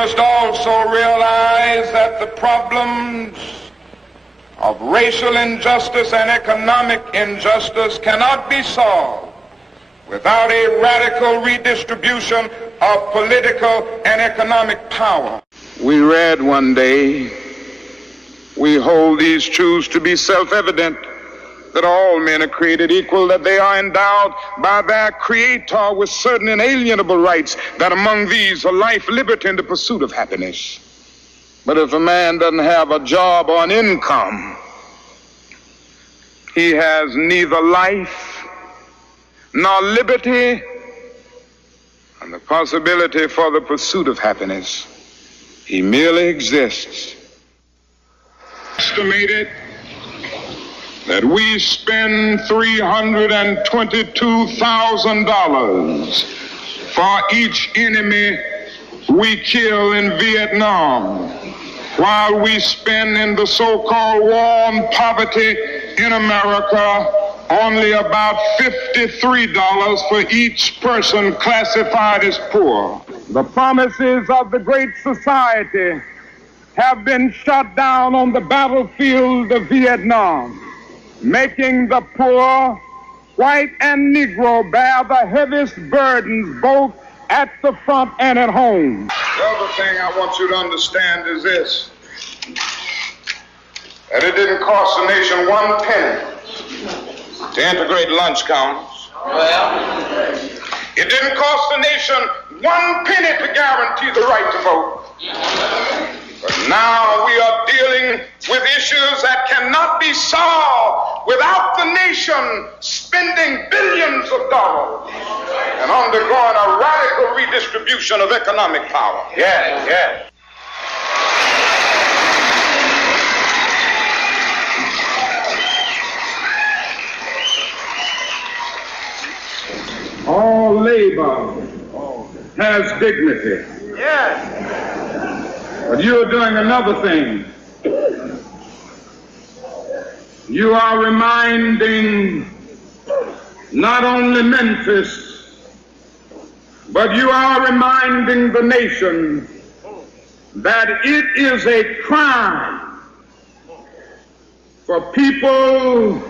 must also realize that the problems of racial injustice and economic injustice cannot be solved without a radical redistribution of political and economic power. We read one day, we hold these truths to be self-evident, that all men are created equal, that they are endowed by their Creator with certain inalienable rights, that among these are life, liberty, and the pursuit of happiness. But if a man doesn't have a job or an income, he has neither life nor liberty and the possibility for the pursuit of happiness. He merely exists. Estimated that we spend $322,000 for each enemy we kill in Vietnam, while we spend in the so-called war on poverty in America only about $53 for each person classified as poor. The promises of the Great Society have been shot down on the battlefield of Vietnam, making the poor, white and Negro, bear the heaviest burdens both at the front and at home. The other thing I want you to understand is this, that it didn't cost the nation 1 penny to integrate lunch counters. It didn't cost the nation 1 penny to guarantee the right to vote. But now we are dealing with issues that cannot be solved without the nation spending billions of dollars and undergoing a radical redistribution of economic power. Yes. All labor has dignity. Yes. But you're doing another thing. You are reminding not only Memphis, but you are reminding the nation that it is a crime for people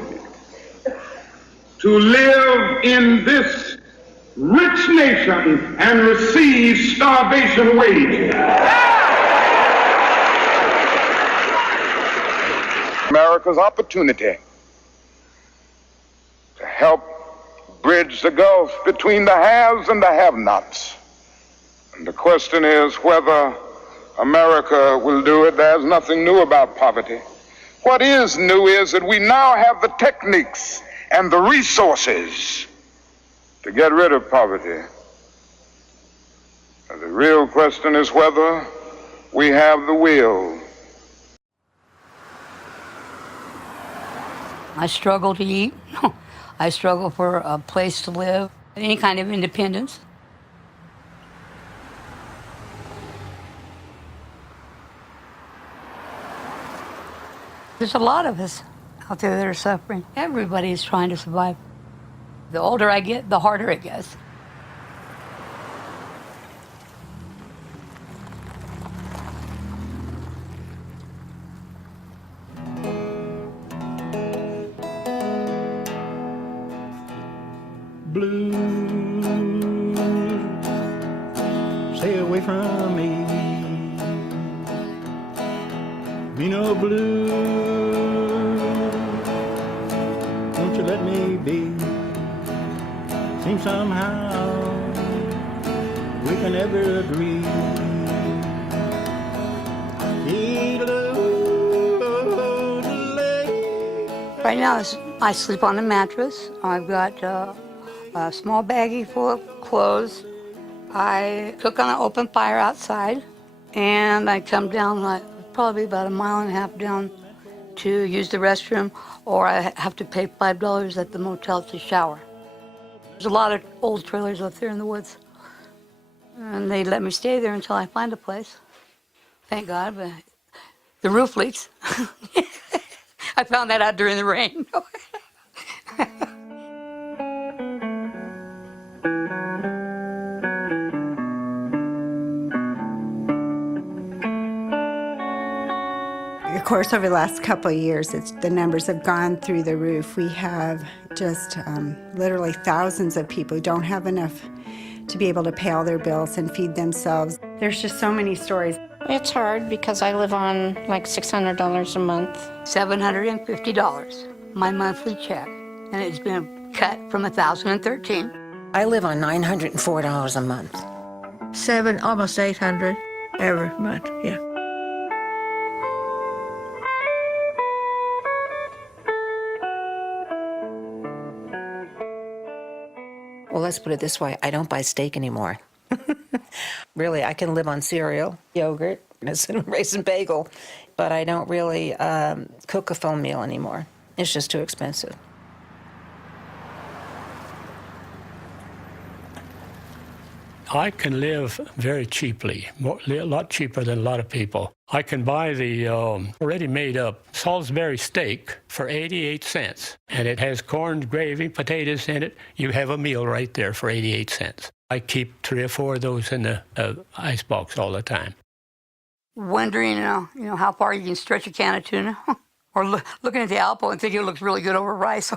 to live in this rich nation and receive starvation wages. America's opportunity to help bridge the gulf between the haves and the have-nots. And the question is whether America will do it. There's nothing new about poverty. What is new is that we now have the techniques and the resources to get rid of poverty. And the real question is whether we have the will. I struggle to eat. I struggle for a place to live, any kind of independence. There's a lot of us out there that are suffering. Everybody is trying to survive. The older I get, the harder it gets. Blues, stay away from me. Be no blues, won't you let me be? Seems somehow we can never agree. Right now, I sleep on a mattress. I've got a small baggie full of clothes. I cook on an open fire outside, and I come down probably about 1.5 miles down to use the restroom, or I have to pay $5 at the motel to shower. There's a lot of old trailers up there in the woods, and they let me stay there until I find a place. Thank God, but the roof leaks. I found that out during the rain. Of course, over the last couple of years, the numbers have gone through the roof. We have just literally thousands of people who don't have enough to be able to pay all their bills and feed themselves. There's just so many stories. It's hard because I live on like $600 a month. $750, my monthly check, and it's been cut from 1,013. I live on $904 a month. Almost 800 every month, yeah. Well, let's put it this way. I don't buy steak anymore. Really, I can live on cereal, yogurt, and a raisin bagel, but I don't really cook a full meal anymore. It's just too expensive. I can live very cheaply, a lot cheaper than a lot of people. I can buy the already made up Salisbury steak for 88 cents, and it has corn, gravy, potatoes in it. You have a meal right there for 88 cents. I keep 3 or 4 of those in the ice box all the time. Wondering, how far you can stretch a can of tuna, or looking at the Alpo and thinking it looks really good over rice.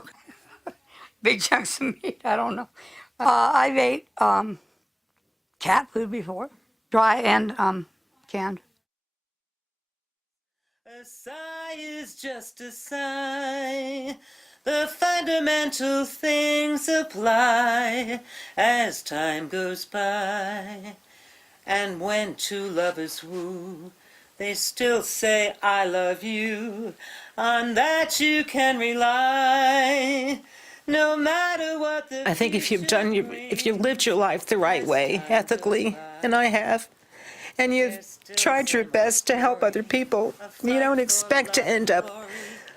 Big chunks of meat, I don't know. I've ate cat food before, dry and canned. A sigh is just a sigh. The fundamental things apply as time goes by. And when two lovers woo, they still say, I love you. On that you can rely. No matter what the I think if you've lived your life the right way, ethically, and I have, and you've tried your best to help other people, you don't expect to end up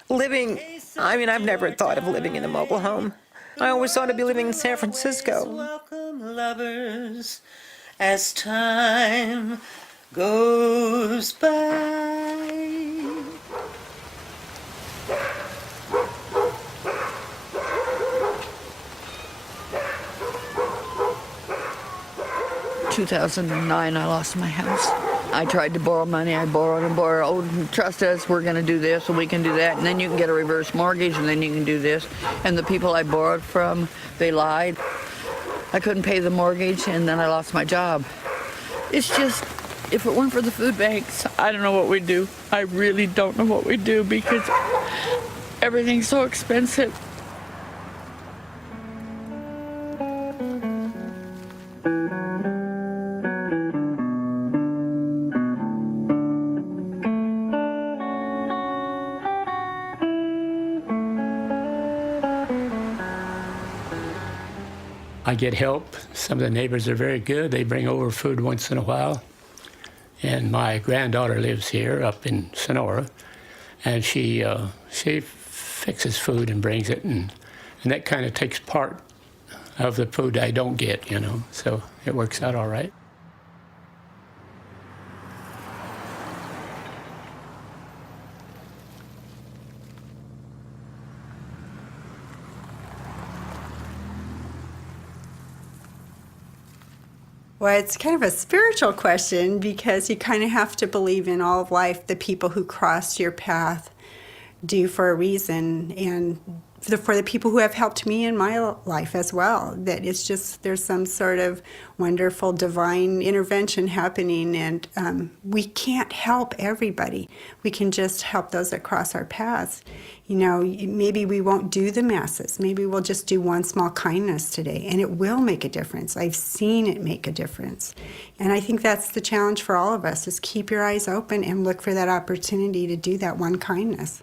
living. I mean, I've never thought of living in a mobile home. I always thought I'd be living in San Francisco. Welcome lovers as time goes by. 2009, I lost my house. I tried to borrow money. I borrowed and borrowed. Oh, trust us, we're going to do this and we can do that. And then you can get a reverse mortgage and then you can do this. And the people I borrowed from, they lied. I couldn't pay the mortgage and then I lost my job. It's just, if it weren't for the food banks, I don't know what we'd do. I really don't know what we'd do because everything's so expensive. I get help. Some of the neighbors are very good. They bring over food once in a while. And my granddaughter lives here up in Sonora, and she fixes food and brings it, and that kind of takes part of the food I don't get, so it works out all right. Well, it's kind of a spiritual question because you kind of have to believe in all of life the people who crossed your path do for a reason, and for the people who have helped me in my life as well, that it's just there's some sort of wonderful divine intervention happening, and we can't help everybody. We can just help those that cross our paths. Maybe we won't do the masses. Maybe we'll just do one small kindness today, and it will make a difference. I've seen it make a difference. And I think that's the challenge for all of us, is keep your eyes open and look for that opportunity to do that one kindness.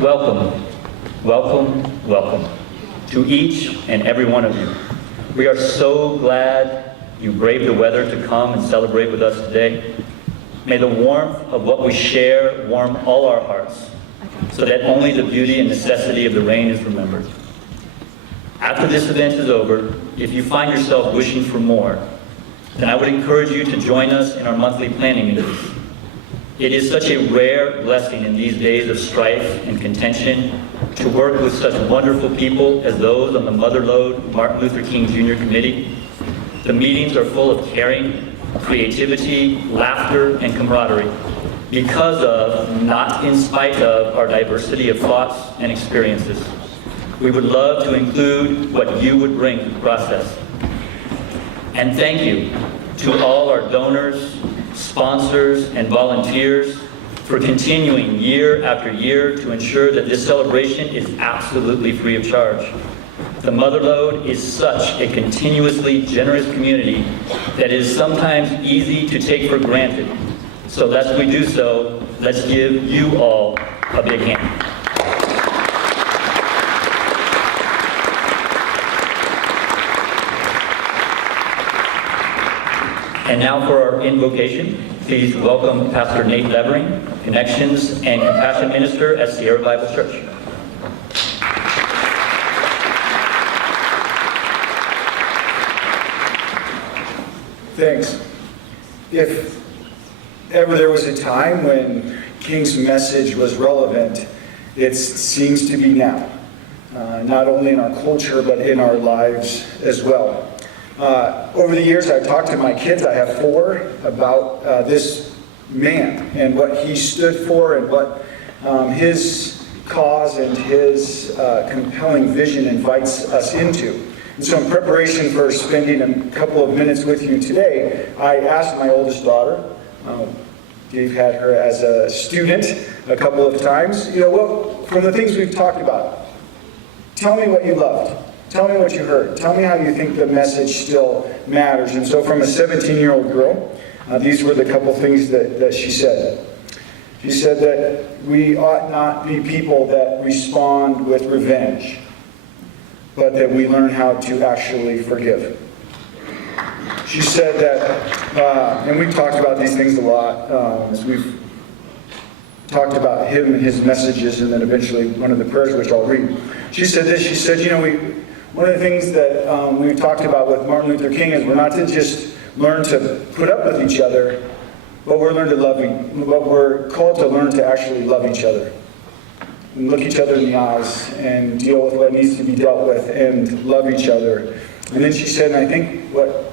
Welcome, welcome, welcome to each and every one of you. We are so glad you braved the weather to come and celebrate with us today. May the warmth of what we share warm all our hearts, so that only the beauty and necessity of the rain is remembered. After this event is over, if you find yourself wishing for more, then I would encourage you to join us in our monthly planning meetings. It is such a rare blessing in these days of strife and contention to work with such wonderful people as those on the Motherlode Martin Luther King Jr. Committee. The meetings are full of caring, creativity, laughter, and camaraderie because of, not in spite of, our diversity of thoughts and experiences. We would love to include what you would bring to the process. And thank you to all our donors, sponsors, and volunteers for continuing year after year to ensure that this celebration is absolutely free of charge. The Motherlode is such a continuously generous community that is sometimes easy to take for granted. So lest we do so, let's give you all a big hand. And now for our invocation, please welcome Pastor Nate Levering, Connections and Compassion Minister at Sierra Bible Church. Thanks. If ever there was a time when King's message was relevant, it seems to be now. Not only in our culture, but in our lives as well. Over the years, I've talked to my kids, I have 4, about this man and what he stood for and what his cause and his compelling vision invites us into. And so in preparation for spending a couple of minutes with you today, I asked my oldest daughter, Dave had her as a student a couple of times, what, from the things we've talked about, tell me what you loved. Tell me what you heard. Tell me how you think the message still matters. And so from a 17-year-old girl, these were the couple things that she said. She said that we ought not be people that respond with revenge, but that we learn how to actually forgive. She said that, and we've talked about these things a lot, as we've talked about him and his messages, and then eventually one of the prayers, which I'll read. She said this, she said, one of the things that we've talked about with Martin Luther King is we're not to just learn to put up with each other, but we're called to learn to actually love each other. And look each other in the eyes and deal with what needs to be dealt with and love each other. And then she said, and I think what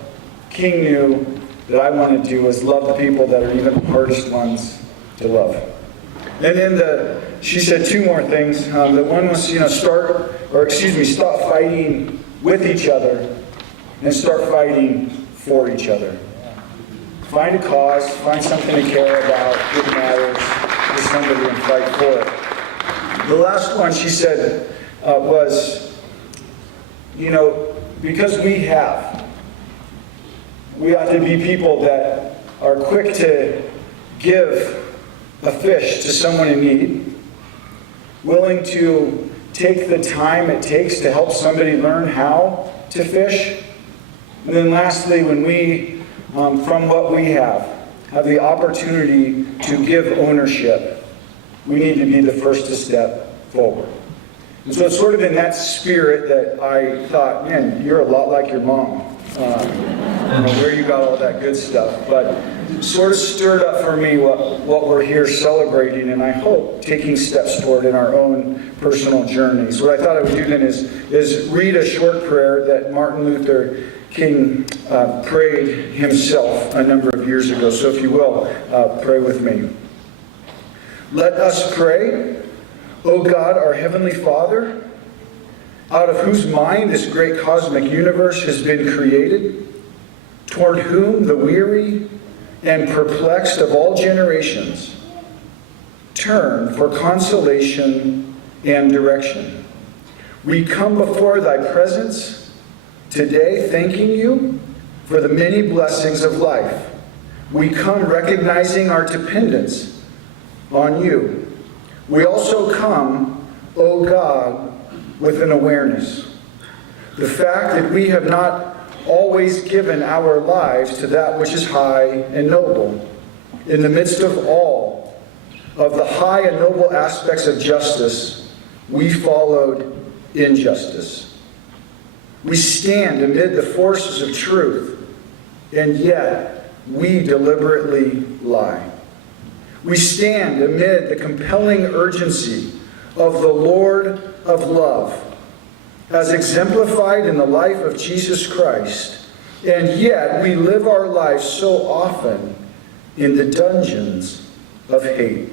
King knew that I want to do is love the people that are even the hardest ones to love. And then she said 2 more things. The one was, stop fighting with each other and start fighting for each other. Find a cause, find something to care about that matters to somebody and fight for it. The last one she said was, because we ought to be people that are quick to give a fish to someone in need, willing to take the time it takes to help somebody learn how to fish. And then lastly, when we, from what we have the opportunity to give ownership, we need to be the first to step forward. And so it's sort of in that spirit that I thought, man, you're a lot like your mom. Where you got all that good stuff. But sort of stirred up for me what we're here celebrating, and I hope taking steps toward in our own personal journeys. What I thought I would do then is read a short prayer that Martin Luther King prayed himself a number of years ago. So if you will, pray with me. Let us pray. O God, our Heavenly Father, out of whose mind this great cosmic universe has been created, toward whom the weary and perplexed of all generations turn for consolation and direction. We come before thy presence today thanking you for the many blessings of life. We come recognizing our dependence on you. We also come, O God, with an awareness. The fact that we have not always given our lives to that which is high and noble. In the midst of all of the high and noble aspects of justice, we followed injustice. We stand amid the forces of truth, and yet we deliberately lie. We stand amid the compelling urgency of the Lord of love, as exemplified in the life of Jesus Christ, and yet we live our lives so often in the dungeons of hate.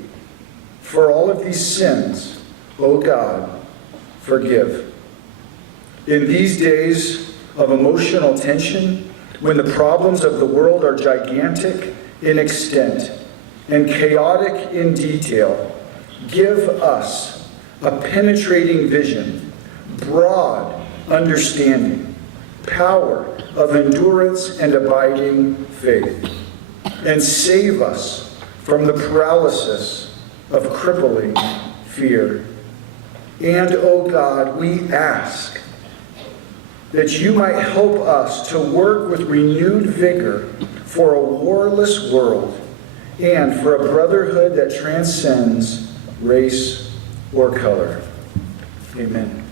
For all of these sins, O God, forgive. In these days of emotional tension, when the problems of the world are gigantic in extent and chaotic in detail, give us a penetrating vision, broad understanding, power of endurance and abiding faith, and save us from the paralysis of crippling fear. And, O God, we ask that you might help us to work with renewed vigor for a warless world and for a brotherhood that transcends race or color. Amen.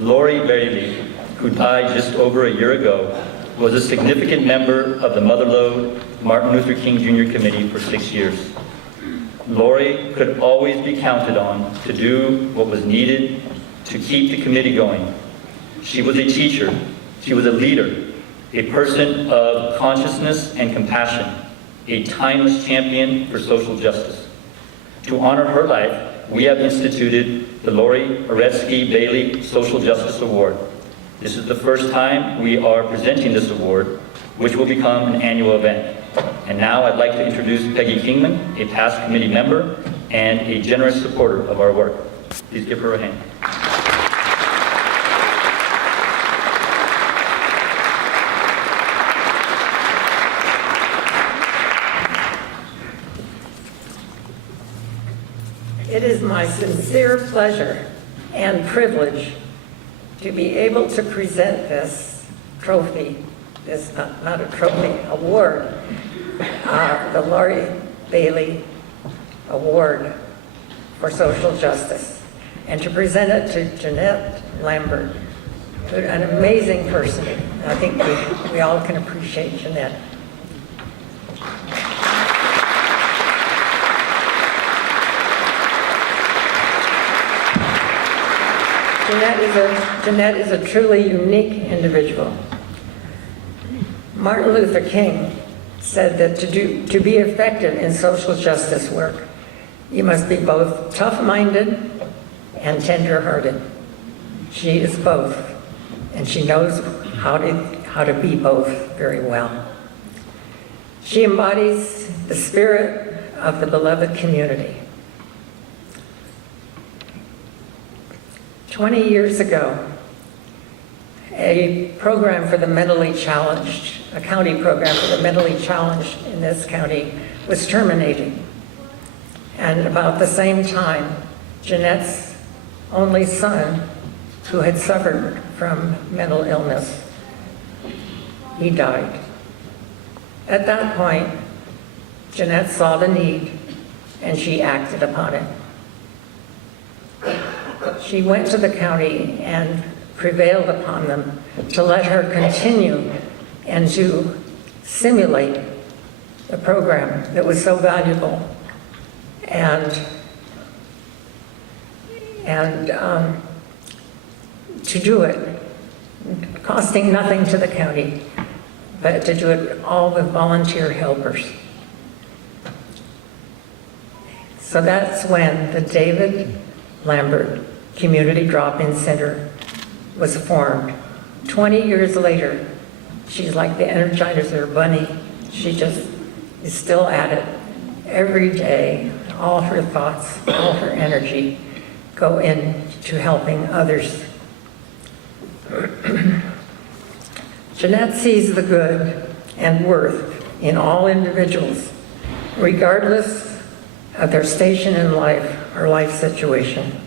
Lori Bailey, who died just over a year ago, was a significant member of the Motherlode Martin Luther King Jr. Committee for 6 years. Lori could always be counted on to do what was needed to keep the committee going. She was a teacher, she was a leader, a person of consciousness and compassion, a timeless champion for social justice. To honor her life, we have instituted the Lori Bailey Social Justice Award. This is the first time we are presenting this award, which will become an annual event. And now I'd like to introduce Peggy Kingman, a past committee member and a generous supporter of our work. Please give her a hand. It is my sincere pleasure and privilege to be able to present this trophy, this not a trophy, award, the Lori Bailey Award for Social Justice, and to present it to Jeanette Lambert, an amazing person. I think we all can appreciate Jeanette. Jeanette is a truly unique individual. Martin Luther King said that to be effective in social justice work, you must be both tough-minded and tender-hearted. She is both, and she knows how to be both very well. She embodies the spirit of the beloved community. 20 years ago, a program for the mentally challenged, a county program for the mentally challenged in this county was terminated. And about the same time, Jeanette's only son, who had suffered from mental illness, he died. At that point, Jeanette saw the need and she acted upon it. She went to the county and prevailed upon them to let her continue and to simulate the program that was so valuable and to do it, costing nothing to the county, but to do it all with volunteer helpers. So that's when the David Lambert Community Drop-In Center was formed. 20 years later, she's like the Energizer Bunny. She just is still at it every day. All her thoughts, all her energy go into helping others. Jeanette sees the good and worth in all individuals, regardless of their station in life or life situation.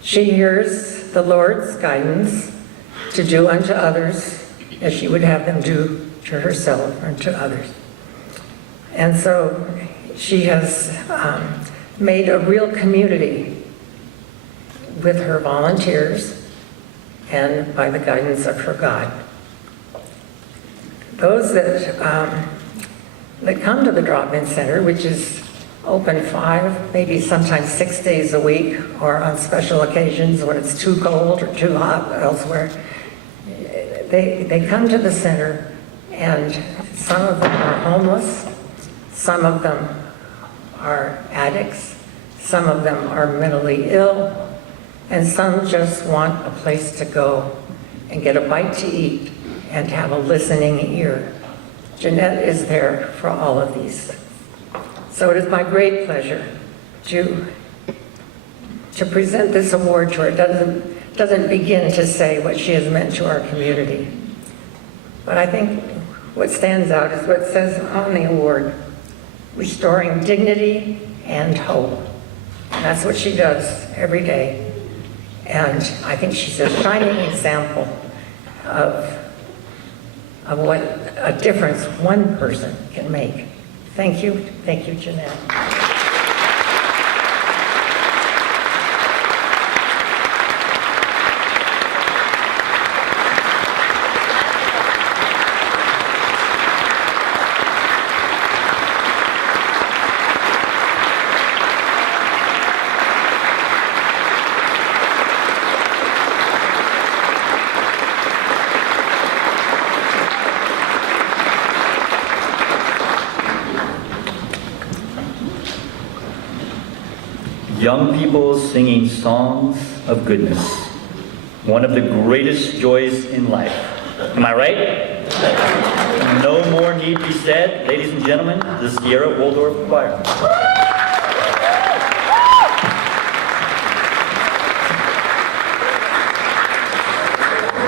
She hears the Lord's guidance to do unto others as she would have them do to herself and to others. And so she has made a real community with her volunteers and by the guidance of her God. Those that come to the drop-in center, which is open 5, maybe sometimes 6 days a week, or on special occasions when it's too cold or too hot elsewhere, they come to the center, and some of them are homeless, some of them are addicts, some of them are mentally ill, and some just want a place to go and get a bite to eat and have a listening ear. Jeanette is there for all of these. So it is my great pleasure to present this award to her. It doesn't begin to say what she has meant to our community. But I think what stands out is what it says on the award, restoring dignity and hope. And that's what she does every day. And I think she's a shining example of what a difference one person can make. Thank you, Jeanette. Young people singing songs of goodness, one of the greatest joys in life. Am I right? No more need be said. Ladies and gentlemen, the Sierra Waldorf Choir.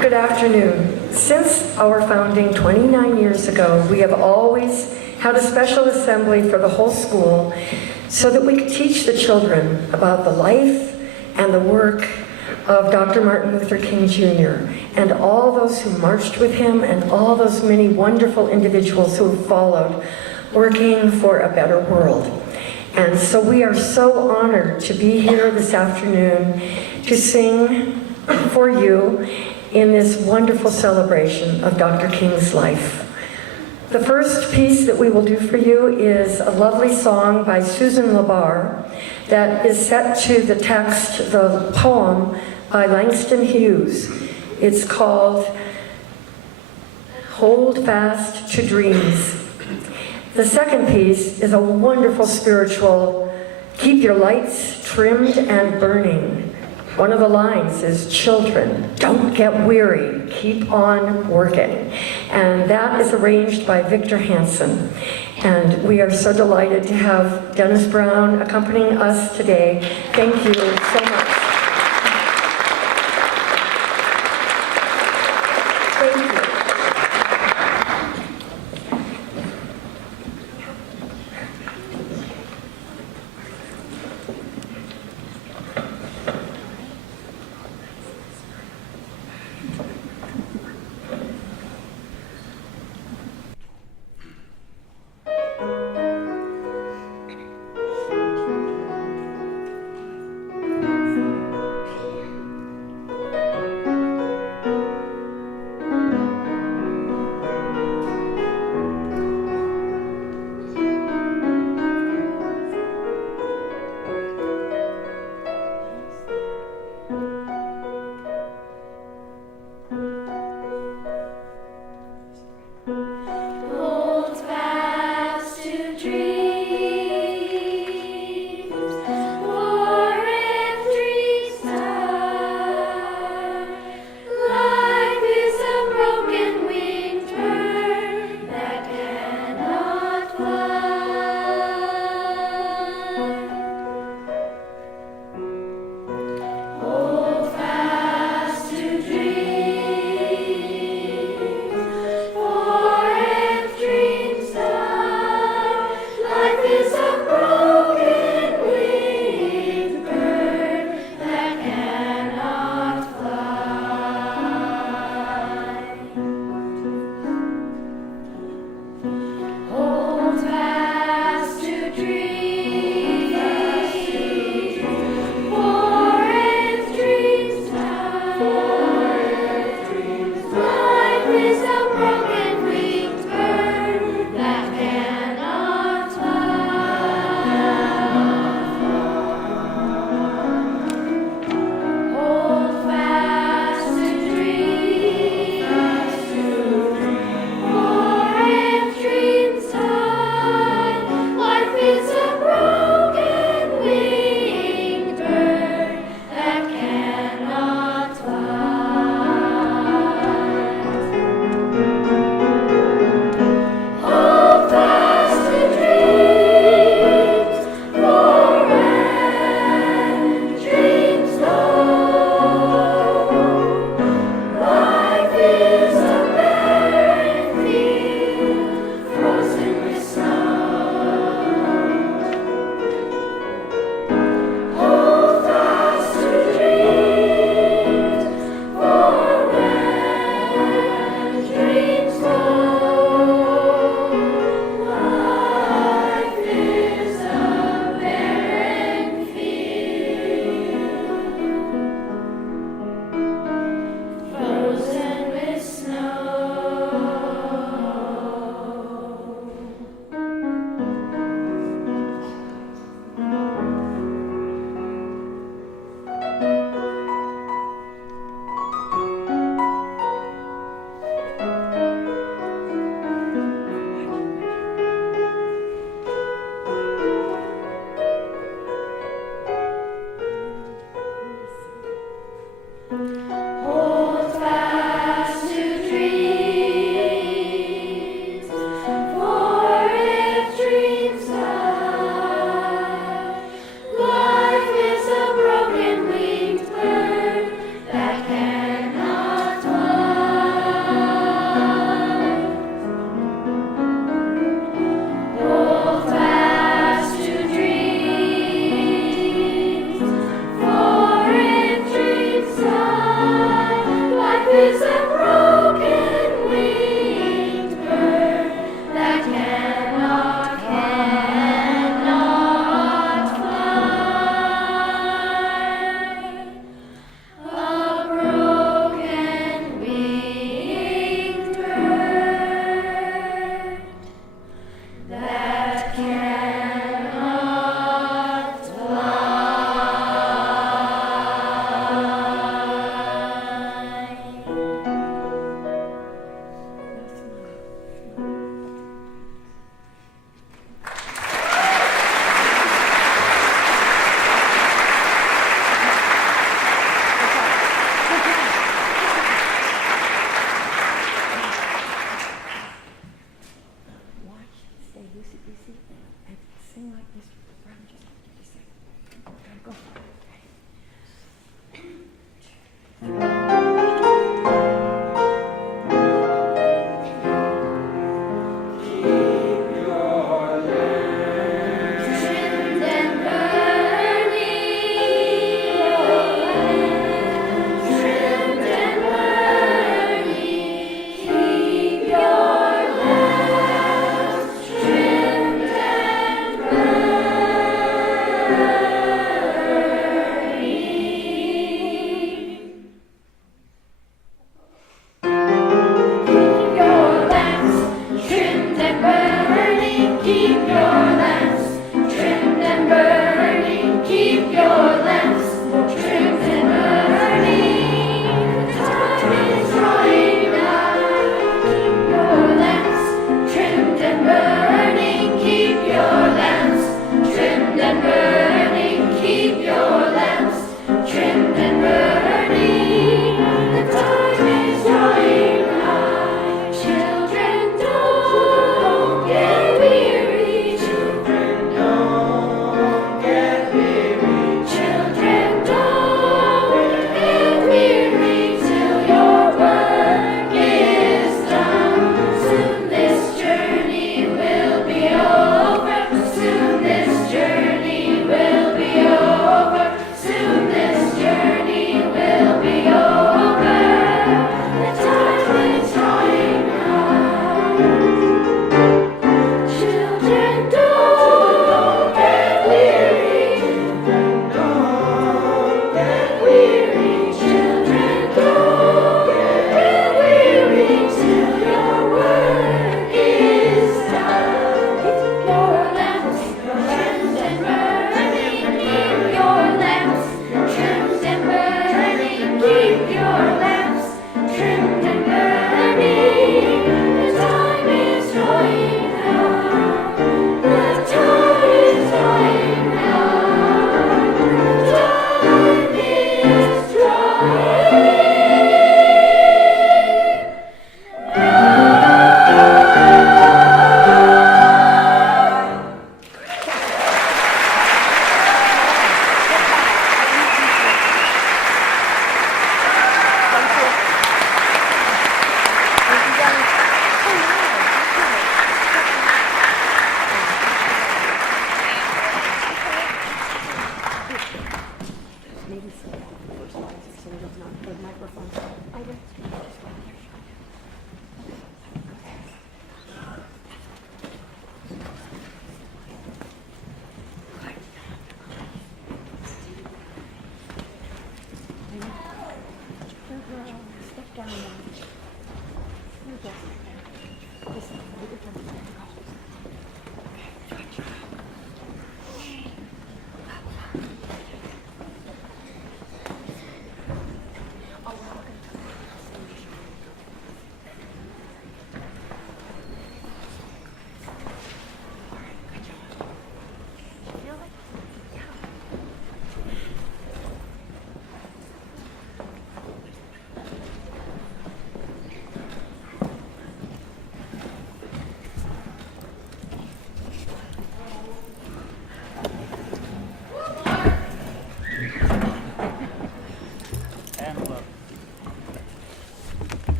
Good afternoon. Since our founding 29 years ago, we have always had a special assembly for the whole school so that we could teach the children about the life and the work of Dr. Martin Luther King Jr. and all those who marched with him and all those many wonderful individuals who have followed, working for a better world. And so we are so honored to be here this afternoon to sing for you in this wonderful celebration of Dr. King's life. The first piece that we will do for you is a lovely song by Susan LaBarre that is set to the text, the poem by Langston Hughes. It's called Hold Fast to Dreams. The second piece is a wonderful spiritual, Keep Your Lights Trimmed and Burning. One of the lines is, children, don't get weary, keep on working. And that is arranged by Victor Hansen. And we are so delighted to have Dennis Brown accompanying us today. Thank you so much. Thank you.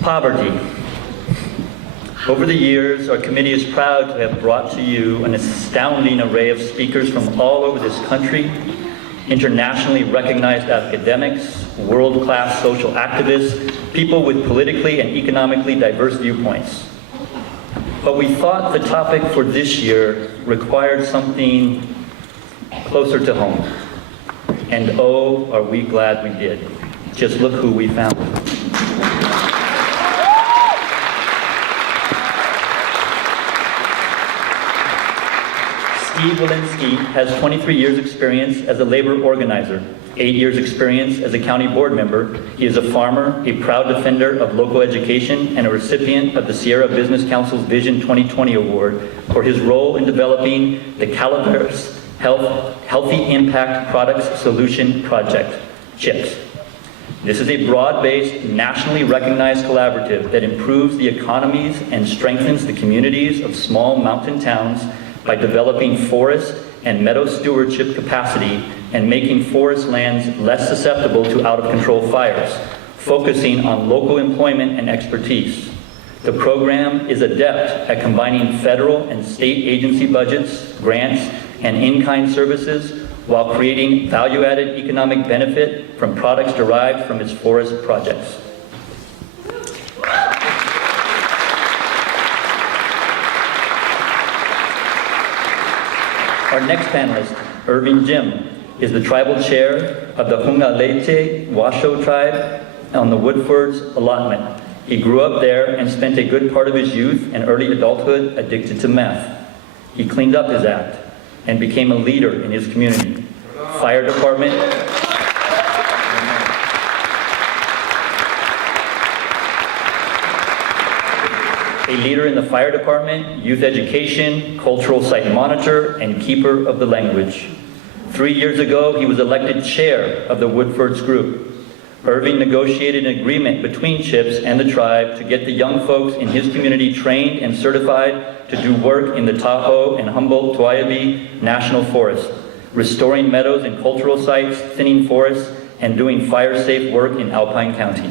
Poverty. Over the years, our committee is proud to have brought to you an astounding array of speakers from all over this country, internationally recognized academics, world-class social activists, people with politically and economically diverse viewpoints. But we thought the topic for this year required something closer to home. And oh, are we glad we did. Just look who we found. Wilensky has 23 years experience as a labor organizer, 8 years experience as a county board member. He is a farmer, a proud defender of local education, and a recipient of the Sierra Business Council's Vision 2020 Award for his role in developing the Calaveras Healthy Impact Products Solution Project, CHIPS. This is a broad-based, nationally recognized collaborative that improves the economies and strengthens the communities of small mountain towns by developing forest and meadow stewardship capacity and making forest lands less susceptible to out-of-control fires, focusing on local employment and expertise. The program is adept at combining federal and state agency budgets, grants, and in-kind services while creating value-added economic benefit from products derived from its forest projects. Our next panelist, Irvin Jim, is the tribal chair of the Hungalete Washoe tribe on the Woodford's allotment. He grew up there and spent a good part of his youth and early adulthood addicted to meth. He cleaned up his act and became a leader in his community. Fire department, a leader in the fire department, youth education, cultural site monitor, and keeper of the language. 3 years ago, he was elected chair of the Woodford's group. Irving negotiated an agreement between CHIPS and the tribe to get the young folks in his community trained and certified to do work in the Tahoe and Humboldt-Toiyabe National Forest, restoring meadows and cultural sites, thinning forests, and doing fire-safe work in Alpine County.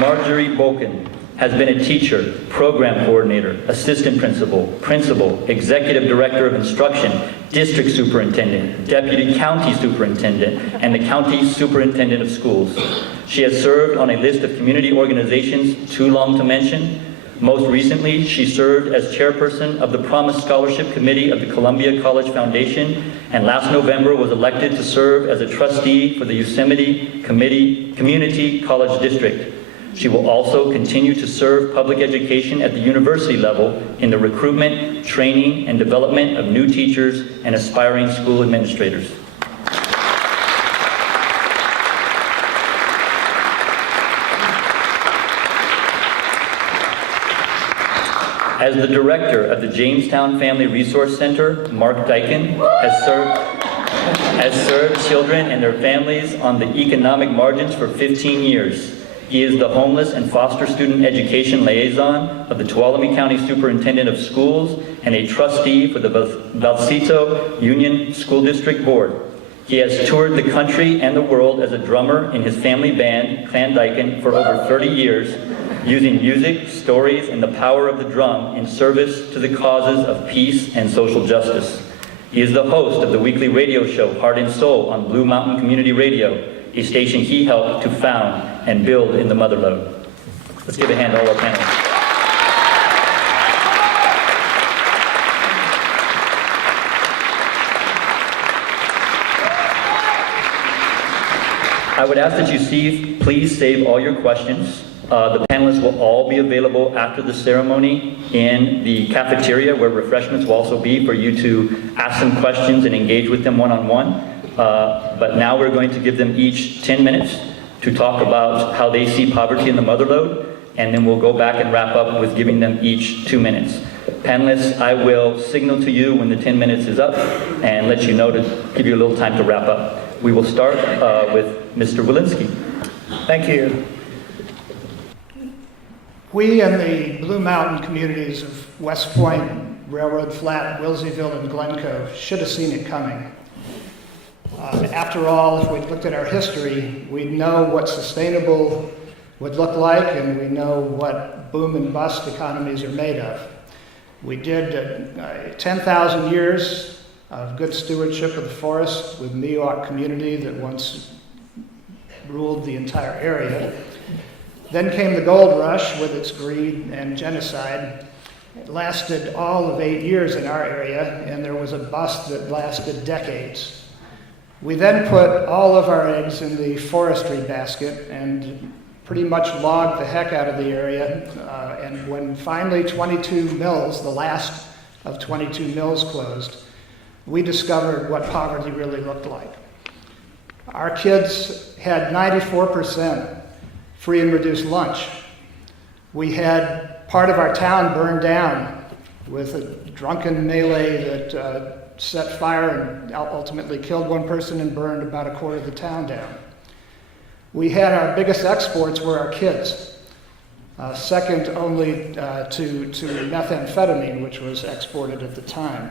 Margie Bulkin has been a teacher, program coordinator, assistant principal, executive director of instruction, district superintendent, deputy county superintendent, and the county superintendent of schools. She has served on a list of community organizations too long to mention. Most recently, she served as chairperson of the Promise Scholarship Committee of the Columbia College Foundation, and last November was elected to serve as a trustee for the Yosemite Community College District. She will also continue to serve public education at the university level in the recruitment, training, and development of new teachers and aspiring school administrators. As the director of the Jamestown Family Resource Center, Mark Dyken has served children and their families on the economic margins for 15 years. He is the homeless and foster student education liaison of the Tuolumne County Superintendent of Schools and a trustee for the Valsito Union School District Board. He has toured the country and the world as a drummer in his family band, Clan Dyken, for over 30 years, using music, stories, and the power of the drum in service to the causes of peace and social justice. He is the host of the weekly radio show, Heart and Soul, on Blue Mountain Community Radio, a station he helped to found and build in the Motherlode. Let's give a hand to all our panelists. I would ask that you please save all your questions. The panelists will all be available after the ceremony in the cafeteria where refreshments will also be for you to ask them questions and engage with them one-on-one. But now we're going to give them each 10 minutes to talk about how they see poverty in the Motherlode, and then we'll go back and wrap up with giving them each 2 minutes. Panelists, I will signal to you when the 10 minutes is up and let you know to give you a little time to wrap up. We will start with Mr. Wilensky. Thank you. We in the Blue Mountain communities of West Point, Railroad Flat, Wilseyville, and Glencoe should have seen it coming. After all, if we looked at our history, we'd know what sustainable would look like, and we know what boom and bust economies are made of. We did 10,000 years of good stewardship of the forest with Miwok community that once ruled the entire area. Then came the gold rush with its greed and genocide. It lasted all of 8 years in our area, and there was a bust that lasted decades. We then put all of our eggs in the forestry basket and pretty much logged the heck out of the area. And when finally 22 mills, the last of 22 mills closed, we discovered what poverty really looked like. Our kids had 94% free and reduced lunch. We had part of our town burned down with a drunken melee that set fire and ultimately killed one person and burned about a quarter of the town down. We had our biggest exports were our kids, second only to methamphetamine, which was exported at the time.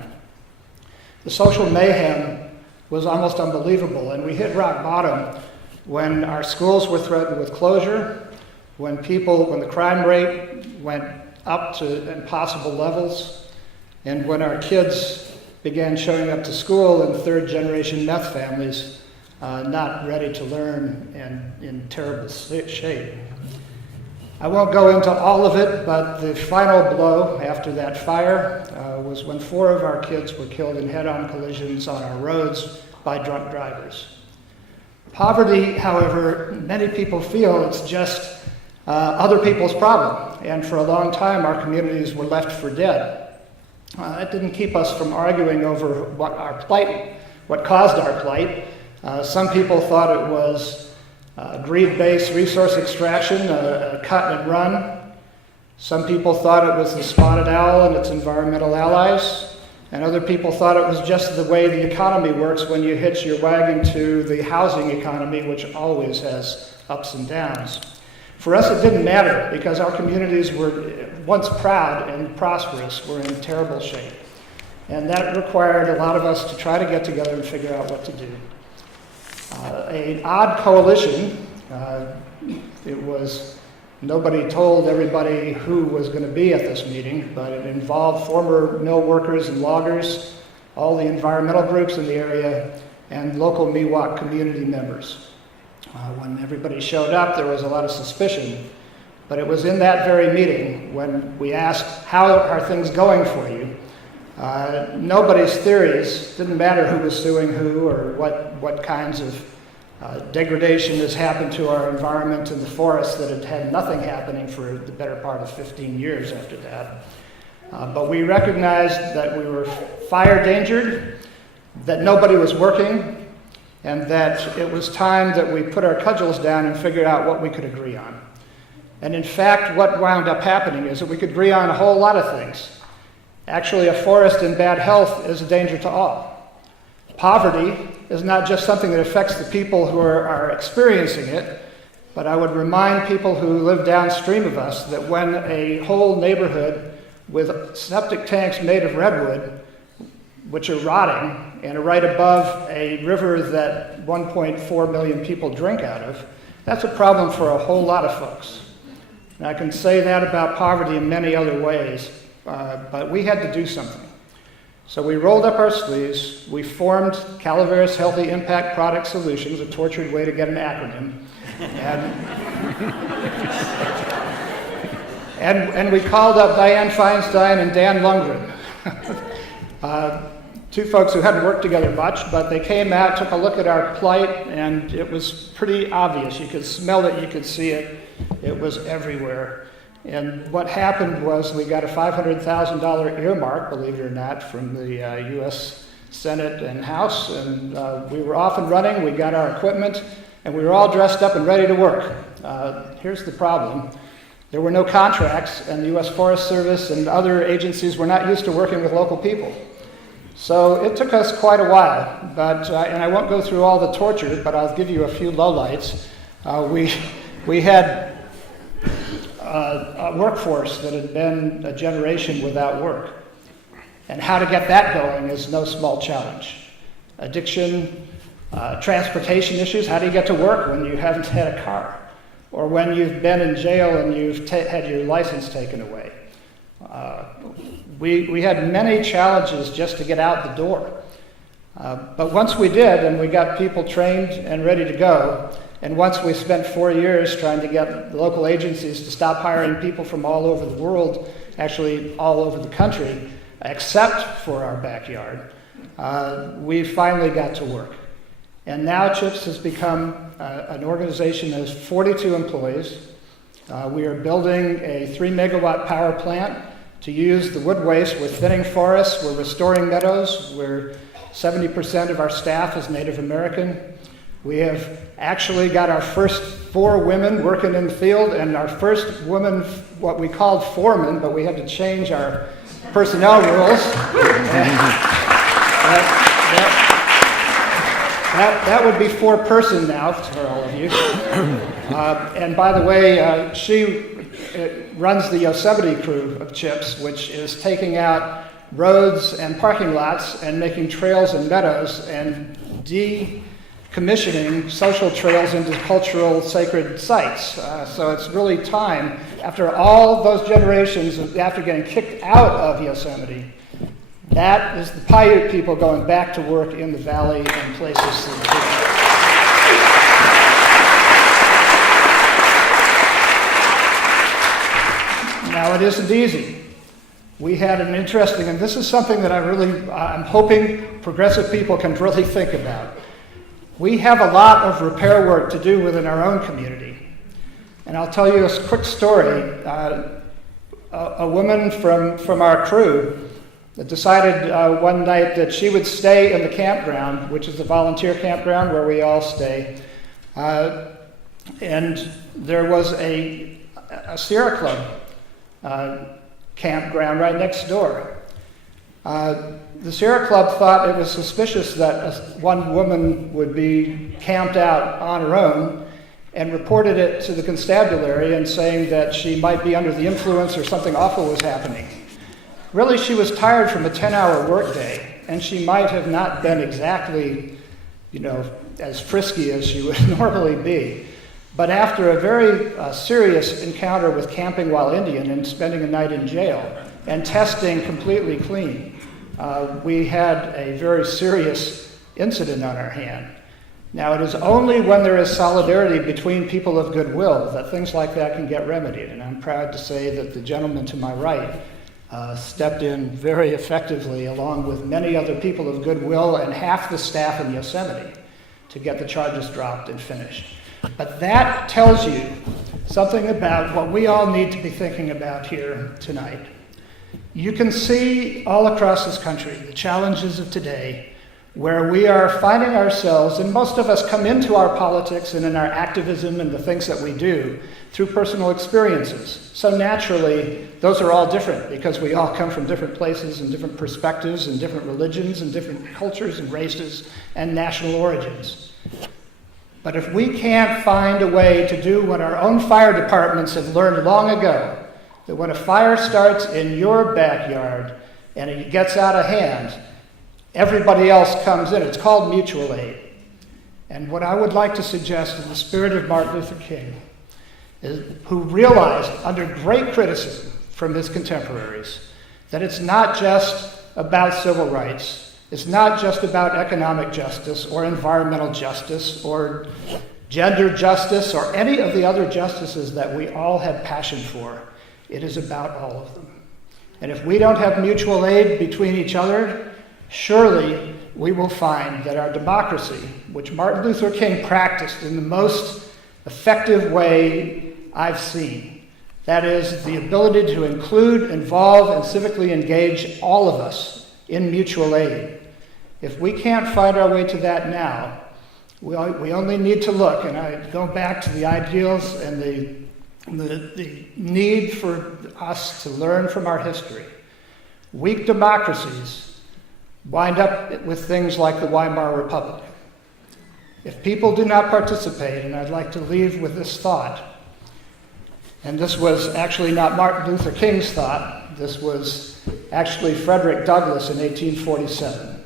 The social mayhem was almost unbelievable, and we hit rock bottom when our schools were threatened with closure, when the crime rate went up to impossible levels, and when our kids began showing up to school in third-generation meth families, not ready to learn and in terrible shape. I won't go into all of it, but the final blow after that fire was when 4 of our kids were killed in head-on collisions on our roads by drunk drivers. Poverty, however, many people feel it's just other people's problem, and for a long time our communities were left for dead. That didn't keep us from arguing over what caused our plight. Some people thought it was greed-based resource extraction, a cut and run. Some people thought it was the spotted owl and its environmental allies. And other people thought it was just the way the economy works when you hitch your wagon to the housing economy, which always has ups and downs. For us, it didn't matter because our communities were once proud and prosperous, were in terrible shape. And that required a lot of us to try to get together and figure out what to do. An odd coalition, nobody told everybody who was going to be at this meeting, but it involved former mill workers and loggers, all the environmental groups in the area, and local Miwok community members. When everybody showed up, there was a lot of suspicion, but it was in that very meeting when we asked, how are things going for you? Nobody's theories, didn't matter who was suing who or what kinds of degradation has happened to our environment and the forest that had had nothing happening for the better part of 15 years after that. But we recognized that we were fire endangered, that nobody was working, and that it was time that we put our cudgels down and figured out what we could agree on. And in fact, what wound up happening is that we could agree on a whole lot of things. Actually, a forest in bad health is a danger to all. Poverty is not just something that affects the people who are experiencing it, but I would remind people who live downstream of us that when a whole neighborhood with septic tanks made of redwood, which are rotting, and are right above a river that 1.4 million people drink out of, that's a problem for a whole lot of folks. And I can say that about poverty in many other ways, but we had to do something. So we rolled up our sleeves, we formed Calaveras Healthy Impact Product Solutions, a tortured way to get an acronym, and we called up Dianne Feinstein and Dan Lundgren two folks who hadn't worked together much, but they came out, took a look at our plight, and it was pretty obvious. You could smell it, you could see it. It was everywhere. And what happened was we got a $500,000 earmark, believe it or not, from the U.S. Senate and House, and we were off and running. We got our equipment, and we were all dressed up and ready to work. Here's the problem. There were no contracts, and the U.S. Forest Service and other agencies were not used to working with local people. So it took us quite a while, but and I won't go through all the torture, but I'll give you a few lowlights. We had a workforce that had been a generation without work. And how to get that going is no small challenge. Addiction, transportation issues, how do you get to work when you haven't had a car? Or when you've been in jail and you've had your license taken away. We had many challenges just to get out the door. But once we did, and we got people trained and ready to go, and once we spent 4 years trying to get the local agencies to stop hiring people from all over the world, actually all over the country, except for our backyard, we finally got to work. And now CHIPS has become an organization that has 42 employees. We are building a 3 megawatt power plant to use the wood waste. We're thinning forests, we're restoring meadows, 70% of our staff is Native American. We have actually got our first 4 women working in the field, and our first woman, what we called foreman, but we had to change our personnel rules. That would be 4-person now for all of you. And by the way, she runs the Yosemite crew of CHIPS, which is taking out roads and parking lots and making trails and meadows and decommissioning social trails into cultural sacred sites. So it's really time, after all those generations, after getting kicked out of Yosemite, that is the Paiute people going back to work in the valley and places. Now, it isn't easy. We had an interesting, and this is something that I'm hoping progressive people can really think about. We have a lot of repair work to do within our own community. And I'll tell you a quick story. A woman from our crew decided one night that she would stay in the campground, which is the volunteer campground where we all stay. And there was a Sierra Club campground right next door. The Sierra Club thought it was suspicious that one woman would be camped out on her own and reported it to the constabulary and saying that she might be under the influence or something awful was happening. Really, she was tired from a 10-hour workday, and she might have not been exactly, as frisky as she would normally be. But after a very serious encounter with camping while Indian and spending a night in jail and testing completely clean, we had a very serious incident on our hand. Now, it is only when there is solidarity between people of goodwill that things like that can get remedied. And I'm proud to say that the gentleman to my right stepped in very effectively, along with many other people of goodwill and half the staff in Yosemite, to get the charges dropped and finished. But that tells you something about what we all need to be thinking about here tonight. You can see all across this country the challenges of today, where we are finding ourselves, and most of us come into our politics and in our activism and the things that we do through personal experiences. So naturally, those are all different because we all come from different places and different perspectives and different religions and different cultures and races and national origins. But if we can't find a way to do what our own fire departments have learned long ago, that when a fire starts in your backyard and it gets out of hand, everybody else comes in. It's called mutual aid. And what I would like to suggest in the spirit of Martin Luther King, who realized under great criticism from his contemporaries that it's not just about civil rights, it's not just about economic justice or environmental justice or gender justice or any of the other justices that we all have passion for. It is about all of them. And if we don't have mutual aid between each other, surely we will find that our democracy, which Martin Luther King practiced in the most effective way I've seen, that is, the ability to include, involve, and civically engage all of us in mutual aid. If we can't find our way to that now, we only need to look, and I go back to the ideals and the need for us to learn from our history. Weak democracies wind up with things like the Weimar Republic. If people do not participate, and I'd like to leave with this thought, and this was actually not Martin Luther King's thought, this was actually Frederick Douglass in 1847,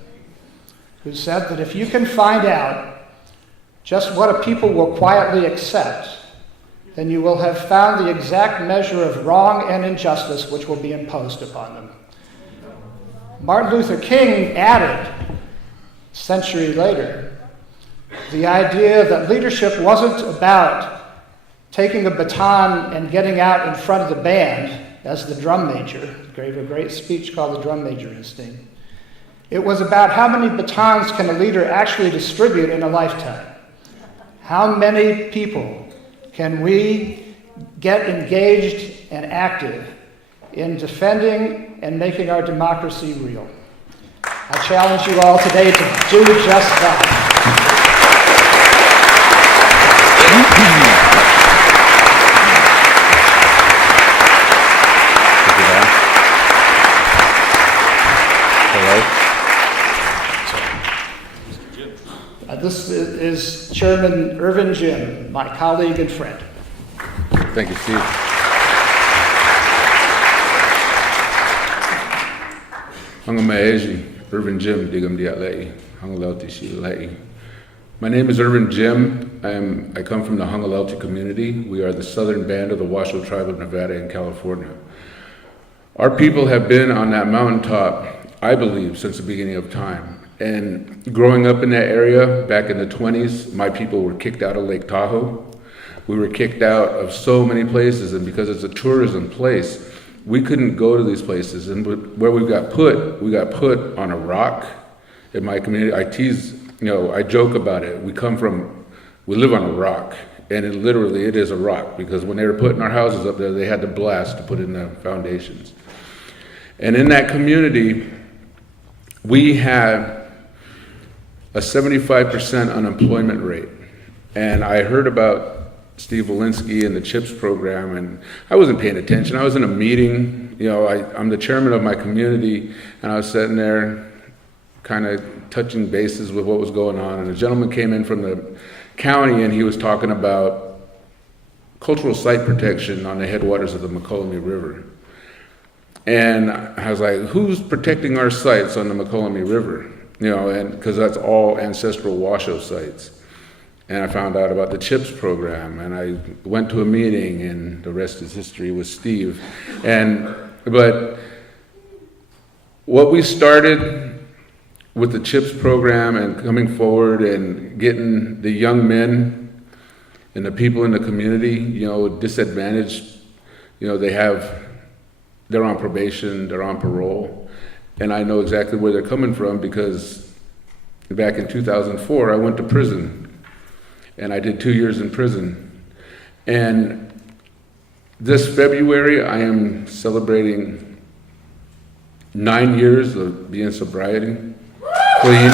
who said that if you can find out just what a people will quietly accept, then you will have found the exact measure of wrong and injustice which will be imposed upon them. Martin Luther King added, a century later, the idea that leadership wasn't about taking a baton and getting out in front of the band as the drum major. Gave a great speech called The Drum Major Instinct. It was about how many batons can a leader actually distribute in a lifetime. How many people can we get engaged and active in defending and making our democracy real? I challenge you all today to do just that. This is Chairman Irvin Jim, my colleague and friend. Thank you, Steve. Irvin Jim, Digam Diatlei, Hangalauti Shilai. My name is Irvin Jim. I come from the Hangalauti community. We are the southern band of the Washoe Tribe of Nevada in California. Our people have been on that mountaintop, I believe, since the beginning of time. And growing up in that area back in the 20s, my people were kicked out of Lake Tahoe. We were kicked out of so many places, and because it's a tourism place, we couldn't go to these places. And where we got put on a rock in my community. I tease, I joke about it. We live on a rock, and it is a rock, because when they were putting our houses up there, they had to blast to put in the foundations. And in that community, we had a 75% unemployment rate. And I heard about Steve Wilensky and the CHIPS program, and I wasn't paying attention. I was in a meeting, I'm the chairman of my community, and I was sitting there kind of touching bases with what was going on. And a gentleman came in from the county, and he was talking about cultural site protection on the headwaters of the McCollum River. And I was like, who's protecting our sites on the McCollum River? And because that's all ancestral Washoe sites. And I found out about the CHIPS program, and I went to a meeting, and the rest is history with Steve. But what we started with the CHIPS program and coming forward and getting the young men and the people in the community, disadvantaged, they're on probation, they're on parole. And I know exactly where they're coming from, because back in 2004, I went to prison. And I did 2 years in prison. And this February, I am celebrating 9 years of being sobriety, clean.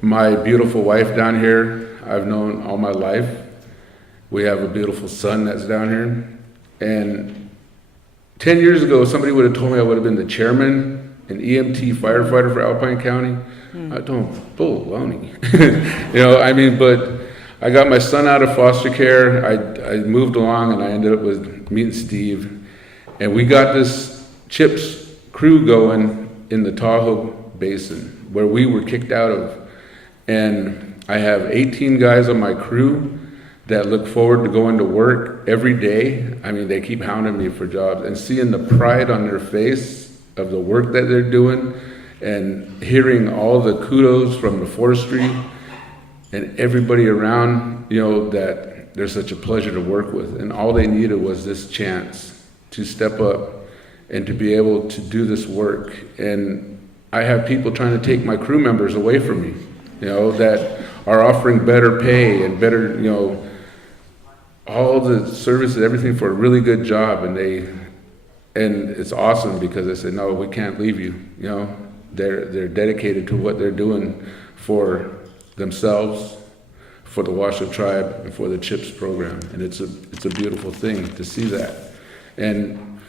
My beautiful wife down here, I've known all my life. We have a beautiful son that's down here. And 10 years ago, somebody would have told me I would have been the chairman, an EMT firefighter for Alpine County. I don't, baloney. But I got my son out of foster care. I moved along, and I ended up with meeting Steve. And we got this CHIPS crew going in the Tahoe Basin, where we were kicked out of. And I have 18 guys on my crew that look forward to going to work every day. They keep hounding me for jobs, and seeing the pride on their face of the work that they're doing, and hearing all the kudos from the forestry and everybody around, that they're such a pleasure to work with. And all they needed was this chance to step up and to be able to do this work. And I have people trying to take my crew members away from me, that are offering better pay and better, all the services, everything for a really good job. And it's awesome because they say, no, we can't leave you. They're dedicated to what they're doing for themselves, for the Washoe tribe, and for the CHIPS program. And it's a beautiful thing to see that. And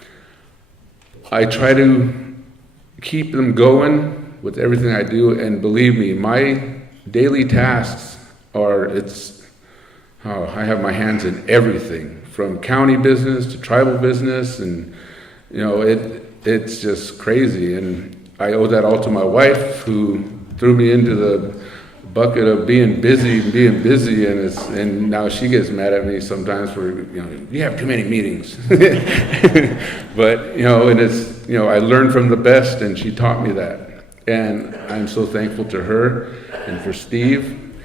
I try to keep them going with everything I do. And believe me, my daily tasks are, I have my hands in everything, from county business to tribal business, and it's just crazy. And I owe that all to my wife, who threw me into the bucket of being busy, and now she gets mad at me sometimes for, you have too many meetings. But, and it's, I learned from the best, and she taught me that. And I'm so thankful to her and for Steve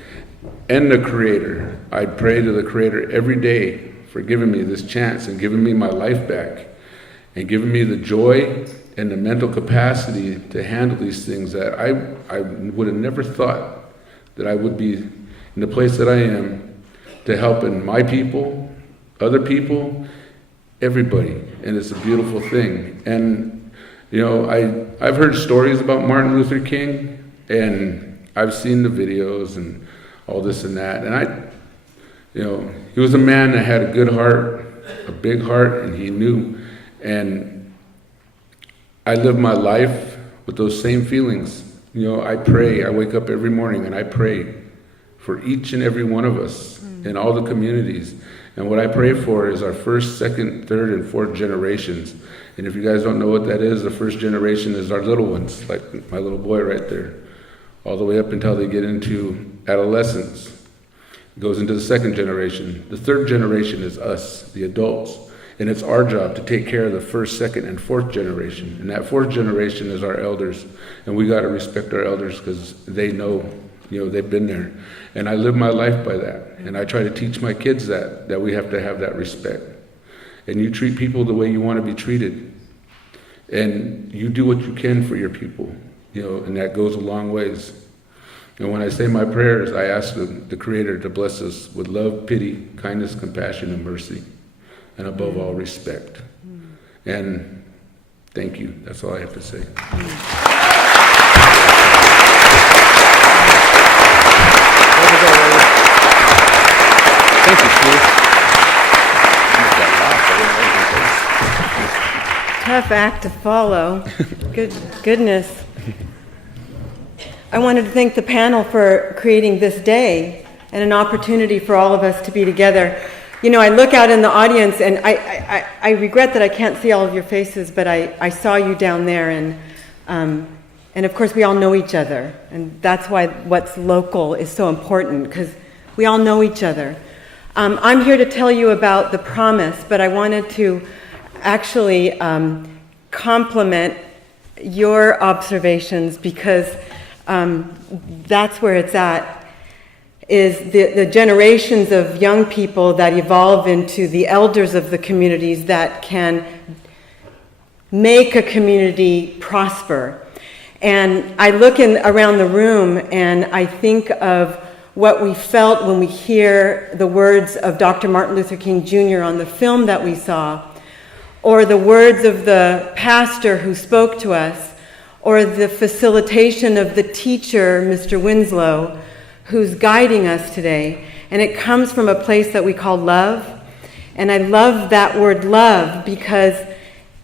and the Creator. I pray to the Creator every day for giving me this chance and giving me my life back and giving me the joy and the mental capacity to handle these things that I would have never thought that I would be in the place that I am, to helping my people, other people, everybody. And it's a beautiful thing. And I've heard stories about Martin Luther King, and I've seen the videos and all this and that. And he was a man that had a good heart, a big heart, and he knew. And I live my life with those same feelings. I pray. I wake up every morning and I pray for each and every one of us in all the communities. And what I pray for is our first, second, third, and fourth generations. And if you guys don't know what that is, the first generation is our little ones, like my little boy right there, all the way up until they get into adolescence. It goes into the second generation. The third generation is us, the adults. And it's our job to take care of the first, second, and fourth generation. And that fourth generation is our elders. And we got to respect our elders because they know, they've been there. And I live my life by that. And I try to teach my kids that we have to have that respect. And you treat people the way you want to be treated. And you do what you can for your people, and that goes a long ways. And when I say my prayers, I ask the Creator to bless us with love, pity, kindness, compassion, and mercy. And above all, respect. And thank you. That's all I have to say. Thank you, Steve. Tough act to follow. Goodness. I wanted to thank the panel for creating this day and an opportunity for all of us to be together. I look out in the audience, and I regret that I can't see all of your faces, but I saw you down there, and of course we all know each other, and that's why what's local is so important, because we all know each other. I'm here to tell you about the promise, but I wanted to actually compliment your observations, because that's where it's at. Is the generations of young people that evolve into the elders of the communities that can make a community prosper. And I look around the room and I think of what we felt when we hear the words of Dr. Martin Luther King Jr. on the film that we saw, or the words of the pastor who spoke to us, or the facilitation of the teacher, Mr. Winslow, who's guiding us today. And it comes from a place that we call love. And I love that word love, because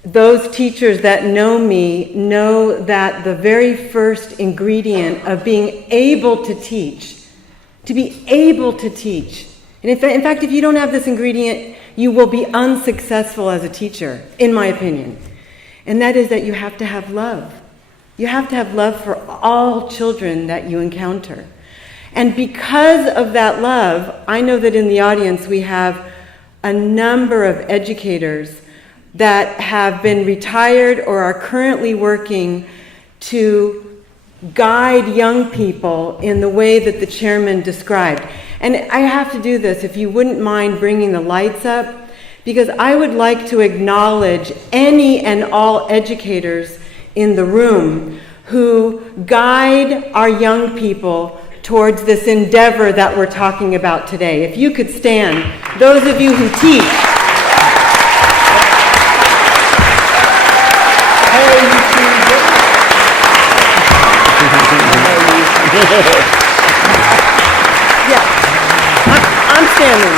those teachers that know me know that the very first ingredient of being able to teach, to be able to teach. And in fact, if you don't have this ingredient, you will be unsuccessful as a teacher, in my opinion. And that is that you have to have love. You have to have love for all children that you encounter. And because of that love, I know that in the audience we have a number of educators that have been retired or are currently working to guide young people in the way that the chairman described. And I have to do this, if you wouldn't mind bringing the lights up, because I would like to acknowledge any and all educators in the room who guide our young people towards this endeavor that we're talking about today. If you could stand, those of you who teach. Yeah, I'm standing.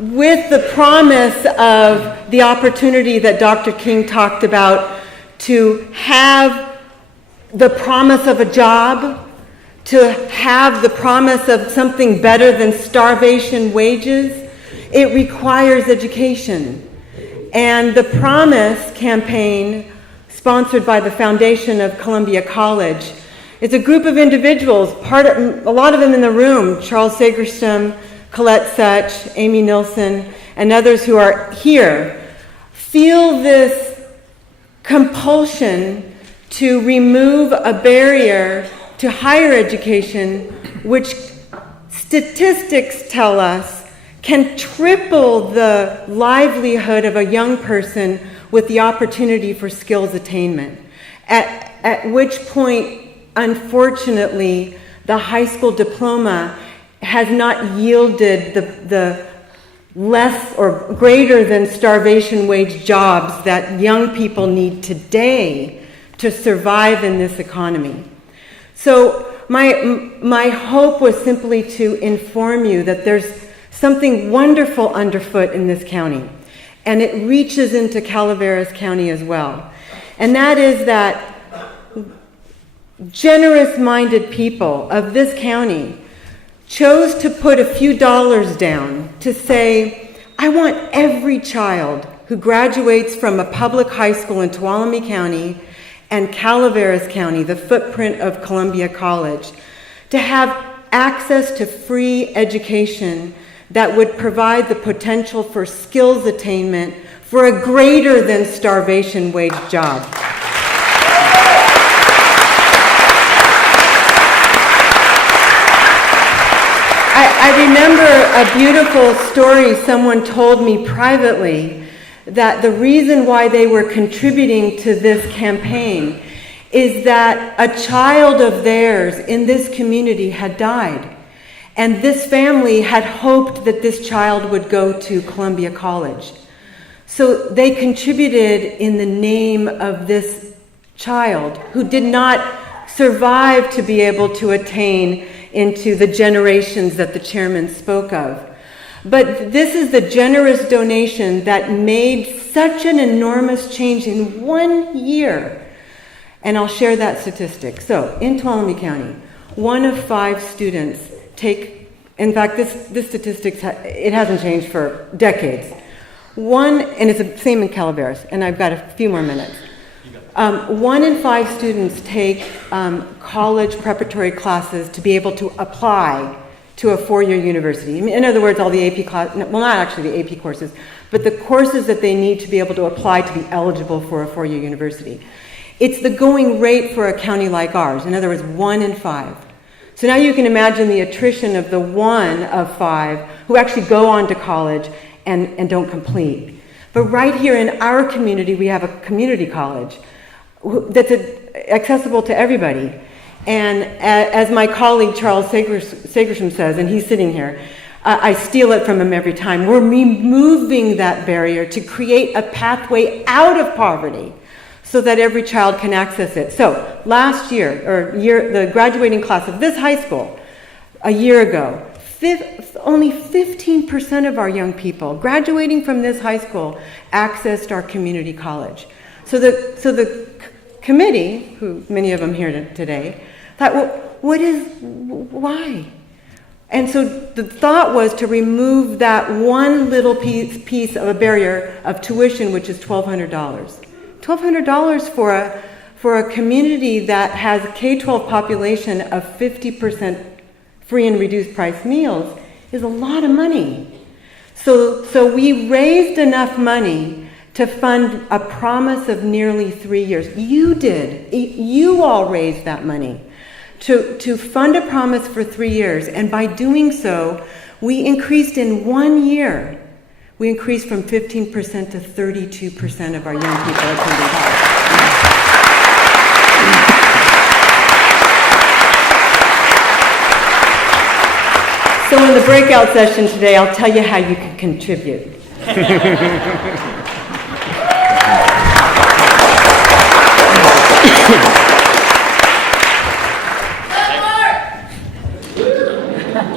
With the promise of the opportunity that Dr. King talked about to have the promise of a job, to have the promise of something better than starvation wages, it requires education. And the Promise campaign, sponsored by the Foundation of Columbia College, is a group of individuals, a lot of them in the room, Charles Segerstam, Colette Such, Amy Nilsson, and others who are here, feel this compulsion to remove a barrier to higher education, which statistics tell us can triple the livelihood of a young person with the opportunity for skills attainment. At which point, unfortunately, the high school diploma has not yielded the less or greater than starvation wage jobs that young people need today to survive in this economy. So my hope was simply to inform you that there's something wonderful underfoot in this county, and it reaches into Calaveras County as well. And that is that generous-minded people of this county chose to put a few dollars down to say, I want every child who graduates from a public high school in Tuolumne County and Calaveras County, the footprint of Columbia College, to have access to free education that would provide the potential for skills attainment for a greater than starvation wage job. I remember a beautiful story someone told me privately, that the reason why they were contributing to this campaign is that a child of theirs in this community had died. And this family had hoped that this child would go to Columbia College. So they contributed in the name of this child who did not survive to be able to attain into the generations that the chairman spoke of. But this is the generous donation that made such an enormous change in 1 year. And I'll share that statistic. So in Tuolumne County, 1 of 5 students take, in fact, this statistics, it hasn't changed for decades. And it's the same in Calaveras, and I've got a few more minutes. 1 in 5 students take college preparatory classes to be able to apply to a 4-year university. In other words, all the AP classes, well, not actually the AP courses, but the courses that they need to be able to apply to be eligible for a 4-year university. It's the going rate for a county like ours. In other words, 1 in 5. So now you can imagine the attrition of the 1 of 5 who actually go on to college and don't complete. But right here in our community, we have a community college that's accessible to everybody. And as my colleague Charles Segerstam says, and he's sitting here, I steal it from him every time, we're removing that barrier to create a pathway out of poverty so that every child can access it. So last year, the graduating class of this high school, a year ago, only 15% of our young people graduating from this high school accessed our community college. So the committee, who many of them here today, thought, well, why? And so the thought was to remove that one little piece of a barrier of tuition, which is $1,200. $1,200 for a community that has a K-12 population of 50% free and reduced price meals is a lot of money. So we raised enough money to fund a promise of nearly 3 years. You did. You all raised that money to fund a promise for 3 years. And by doing so, we increased in 1 year. We increased from 15% to 32% of our young people attending college. So in the breakout session today, I'll tell you how you can contribute.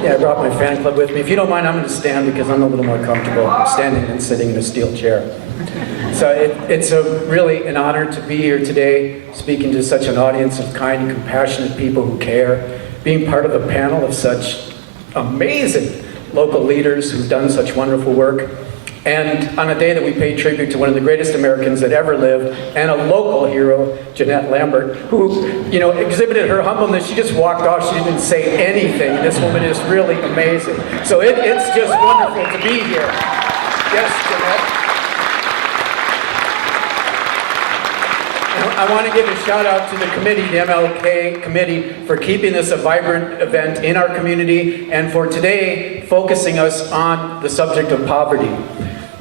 Yeah, I brought my fan club with me. If you don't mind, I'm going to stand because I'm a little more comfortable standing than sitting in a steel chair. So it's really an honor to be here today, speaking to such an audience of kind and compassionate people who care, being part of a panel of such amazing local leaders who've done such wonderful work, and on a day that we pay tribute to one of the greatest Americans that ever lived, and a local hero, Jeanette Lambert, who, exhibited her humbleness. She just walked off. She didn't say anything. This woman is really amazing. So it's just wonderful to be here. Yes, Jeanette. I want to give a shout out to the committee, the MLK committee, for keeping this a vibrant event in our community and for today focusing us on the subject of poverty.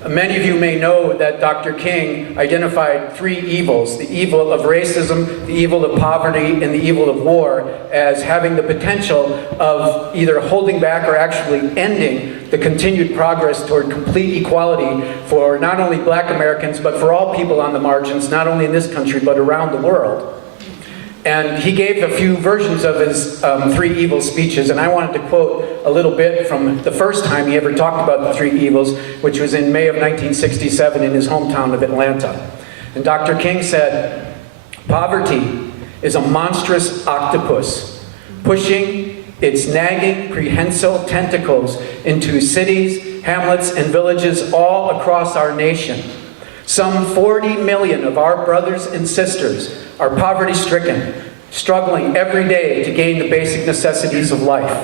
Many of you may know that Dr. King identified 3 evils: the evil of racism, the evil of poverty, and the evil of war, as having the potential of either holding back or actually ending the continued progress toward complete equality for not only Black Americans, but for all people on the margins, not only in this country, but around the world. And he gave a few versions of his 3 evil speeches, and I wanted to quote a little bit from the first time he ever talked about the 3 evils, which was in May of 1967 in his hometown of Atlanta. And Dr. King said, "Poverty is a monstrous octopus, pushing its nagging, prehensile tentacles into cities, hamlets, and villages all across our nation. Some 40 million of our brothers and sisters are poverty-stricken, struggling every day to gain the basic necessities of life.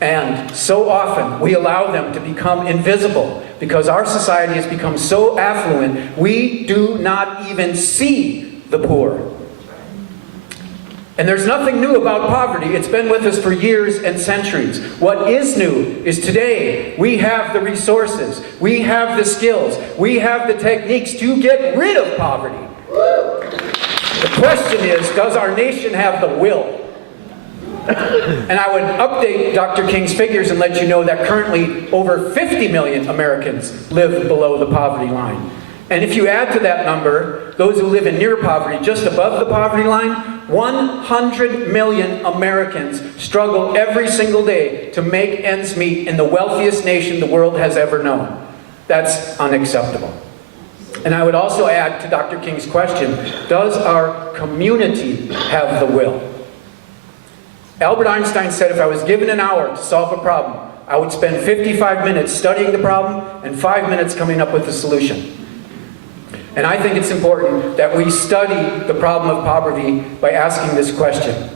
And so often we allow them to become invisible because our society has become so affluent, we do not even see the poor. And there's nothing new about poverty. It's been with us for years and centuries. What is new is today we have the resources, we have the skills, we have the techniques to get rid of poverty. The question is, does our nation have the will? And I would update Dr. King's figures and let you know that currently over 50 million Americans live below the poverty line. And if you add to that number those who live in near poverty, just above the poverty line, 100 million Americans struggle every single day to make ends meet in the wealthiest nation the world has ever known. That's unacceptable. And I would also add to Dr. King's question, does our community have the will? Albert Einstein said if I was given an hour to solve a problem, I would spend 55 minutes studying the problem and 5 minutes coming up with a solution. And I think it's important that we study the problem of poverty by asking this question.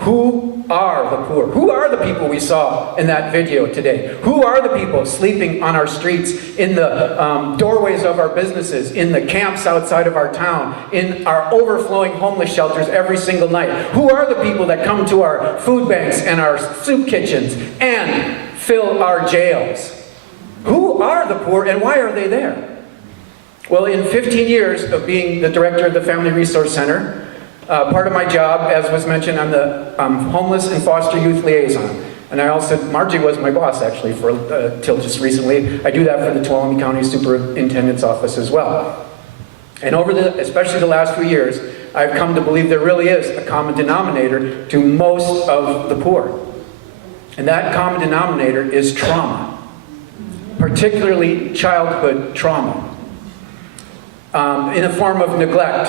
Who are the poor? Who are the people we saw in that video today? Who are the people sleeping on our streets, in the doorways of our businesses, in the camps outside of our town, in our overflowing homeless shelters every single night? Who are the people that come to our food banks and our soup kitchens and fill our jails? Who are the poor and why are they there? Well, in 15 years of being the director of the Family Resource Center, part of my job, as was mentioned, I'm the homeless and foster youth liaison. And I also, Margie was my boss actually till just recently. I do that for the Tuolumne County Superintendent's Office as well. And especially the last few years, I've come to believe there really is a common denominator to most of the poor. And that common denominator is trauma, particularly childhood trauma, in the form of neglect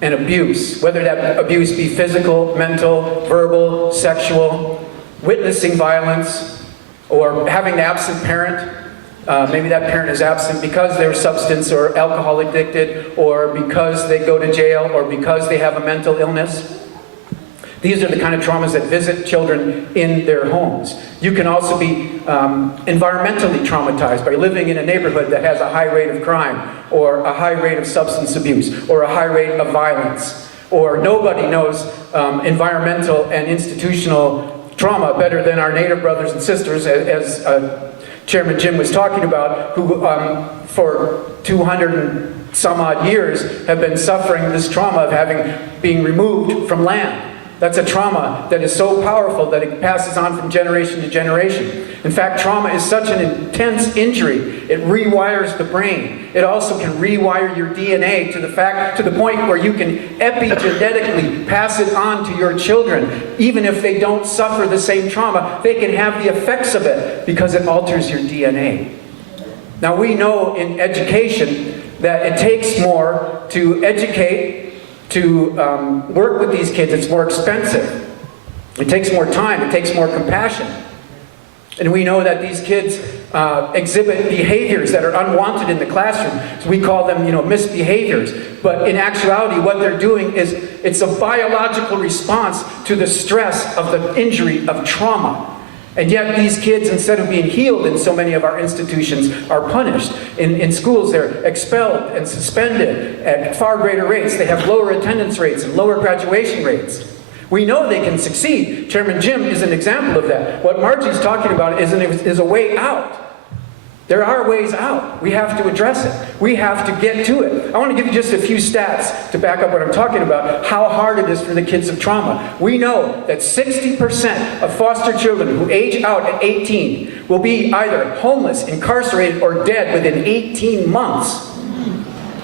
and abuse, whether that abuse be physical, mental, verbal, sexual, witnessing violence, or having an absent parent. Maybe that parent is absent because they're substance or alcohol addicted, or because they go to jail, or because they have a mental illness. These are the kind of traumas that visit children in their homes. You can also be environmentally traumatized by living in a neighborhood that has a high rate of crime, or a high rate of substance abuse, or a high rate of violence. Or nobody knows environmental and institutional trauma better than our Native brothers and sisters, as Chairman Jim was talking about, who for 200 and some odd years have been suffering this trauma of being removed from land. That's a trauma that is so powerful that it passes on from generation to generation. In fact, trauma is such an intense injury, it rewires the brain. It also can rewire your DNA to the point where you can epigenetically pass it on to your children. Even if they don't suffer the same trauma, they can have the effects of it because it alters your DNA. Now, we know in education that it takes more to educate, to work with these kids. It's more expensive. It takes more time. It takes more compassion. And we know that these kids exhibit behaviors that are unwanted in the classroom. So we call them, misbehaviors. But in actuality, what they're doing is it's a biological response to the stress of the injury of trauma. And yet these kids, instead of being healed in so many of our institutions, are punished. In schools, they're expelled and suspended at far greater rates. They have lower attendance rates and lower graduation rates. We know they can succeed. Chairman Jim is an example of that. What Margie's talking about is a way out. There are ways out. We have to address it. We have to get to it. I want to give you just a few stats to back up what I'm talking about, how hard it is for the kids of trauma. We know that 60% of foster children who age out at 18 will be either homeless, incarcerated, or dead within 18 months.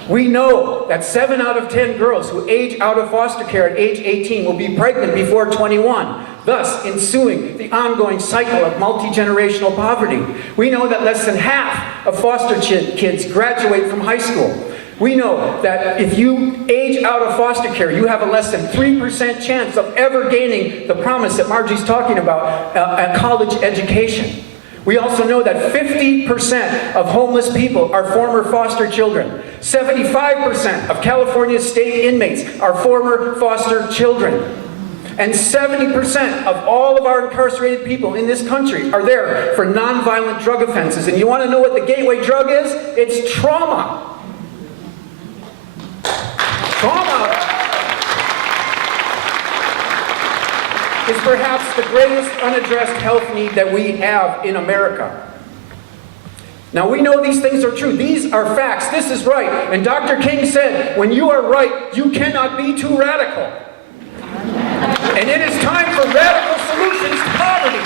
We know that 7 out of 10 girls who age out of foster care at age 18 will be pregnant before 21. Thus ensuing the ongoing cycle of multi-generational poverty. We know that less than half of foster kids graduate from high school. We know that if you age out of foster care, you have a less than 3% chance of ever gaining the promise that Margie's talking about, a college education. We also know that 50% of homeless people are former foster children. 75% of California's state inmates are former foster children. And 70% of all of our incarcerated people in this country are there for nonviolent drug offenses. And you want to know what the gateway drug is? It's trauma. Trauma is perhaps the greatest unaddressed health need that we have in America. Now, we know these things are true. These are facts. This is right. And Dr. King said, when you are right, you cannot be too radical. And it is time for radical solutions to poverty.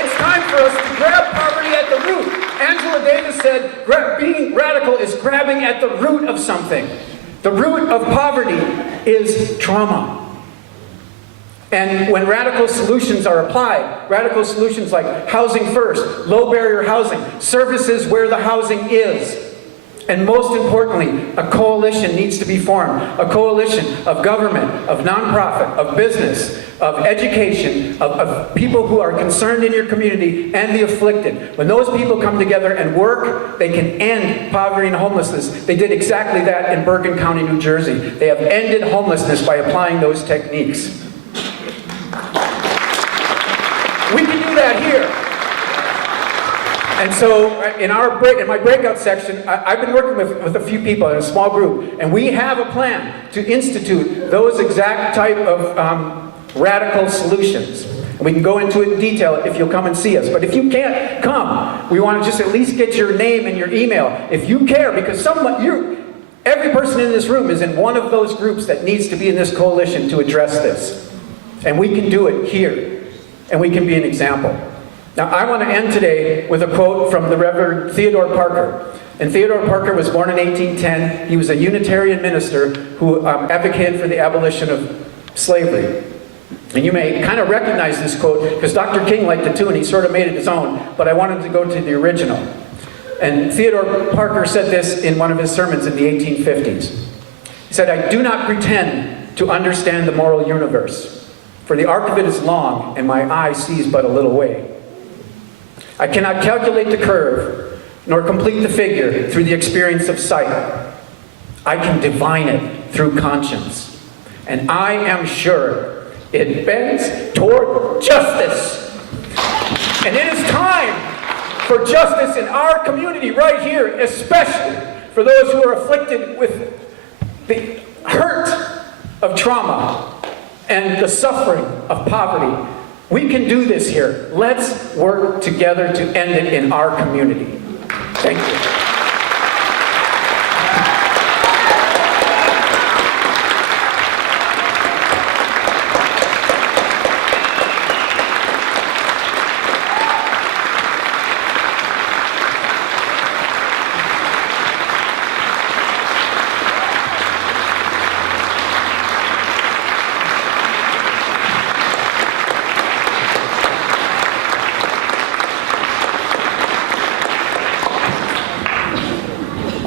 It's time for us to grab poverty at the root. Angela Davis said, being radical is grabbing at the root of something. The root of poverty is trauma. And when radical solutions are applied, radical solutions like housing first, low barrier housing, services where the housing is, and most importantly, a coalition needs to be formed. A coalition of government, of nonprofit, of business, of education, of people who are concerned in your community, and the afflicted. When those people come together and work, they can end poverty and homelessness. They did exactly that in Bergen County, New Jersey. They have ended homelessness by applying those techniques. We can do that here. And so in my breakout section, I've been working with a few people in a small group, and we have a plan to institute those exact type of radical solutions. And we can go into it in detail if you'll come and see us. But if you can't come, we want to just at least get your name and your email. If you care, because every person in this room is in one of those groups that needs to be in this coalition to address this. And we can do it here. And we can be an example. Now, I want to end today with a quote from the Reverend Theodore Parker. And Theodore Parker was born in 1810. He was a Unitarian minister who advocated for the abolition of slavery. And you may kind of recognize this quote because Dr. King liked it too, and he sort of made it his own, but I wanted to go to the original. And Theodore Parker said this in one of his sermons in the 1850s. He said, "I do not pretend to understand the moral universe, for the arc of it is long, and my eye sees but a little way. I cannot calculate the curve, nor complete the figure through the experience of sight. I can divine it through conscience. And I am sure It bends toward justice. And it is time for justice in our community right here, especially for those who are afflicted with the hurt of trauma and the suffering of poverty. We can do this here. Let's work together to end it in our community. Thank you.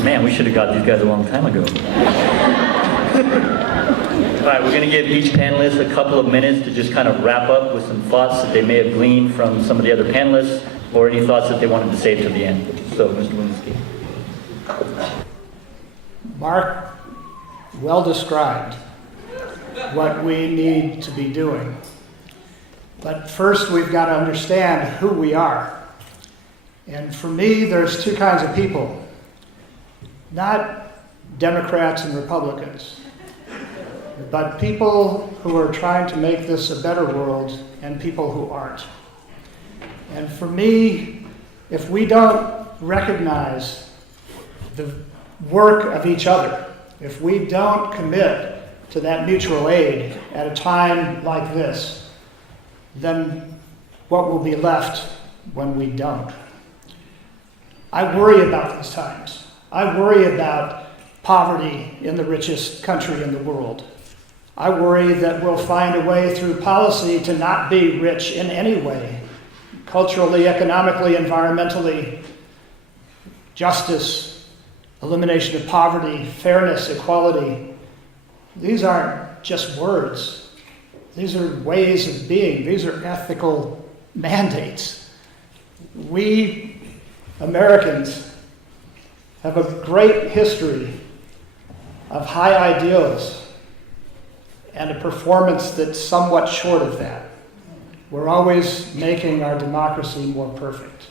Man, we should have got these guys a long time ago. All right, we're going to give each panelist a couple of minutes to just kind of wrap up with some thoughts that they may have gleaned from some of the other panelists, or any thoughts that they wanted to say to the end. So, Mr. Wilensky. Mark well described what we need to be doing. But first, we've got to understand who we are. And for me, there's two kinds of people. Not Democrats and Republicans, but people who are trying to make this a better world and people who aren't. And for me, if we don't recognize the work of each other, if we don't commit to that mutual aid at a time like this, then what will be left when we don't? I worry about these times. I worry about poverty in the richest country in the world. I worry that we'll find a way through policy to not be rich in any way, culturally, economically, environmentally, justice, elimination of poverty, fairness, equality. These aren't just words. These are ways of being. These are ethical mandates. We Americans have a great history of high ideals and a performance that's somewhat short of that. We're always making our democracy more perfect.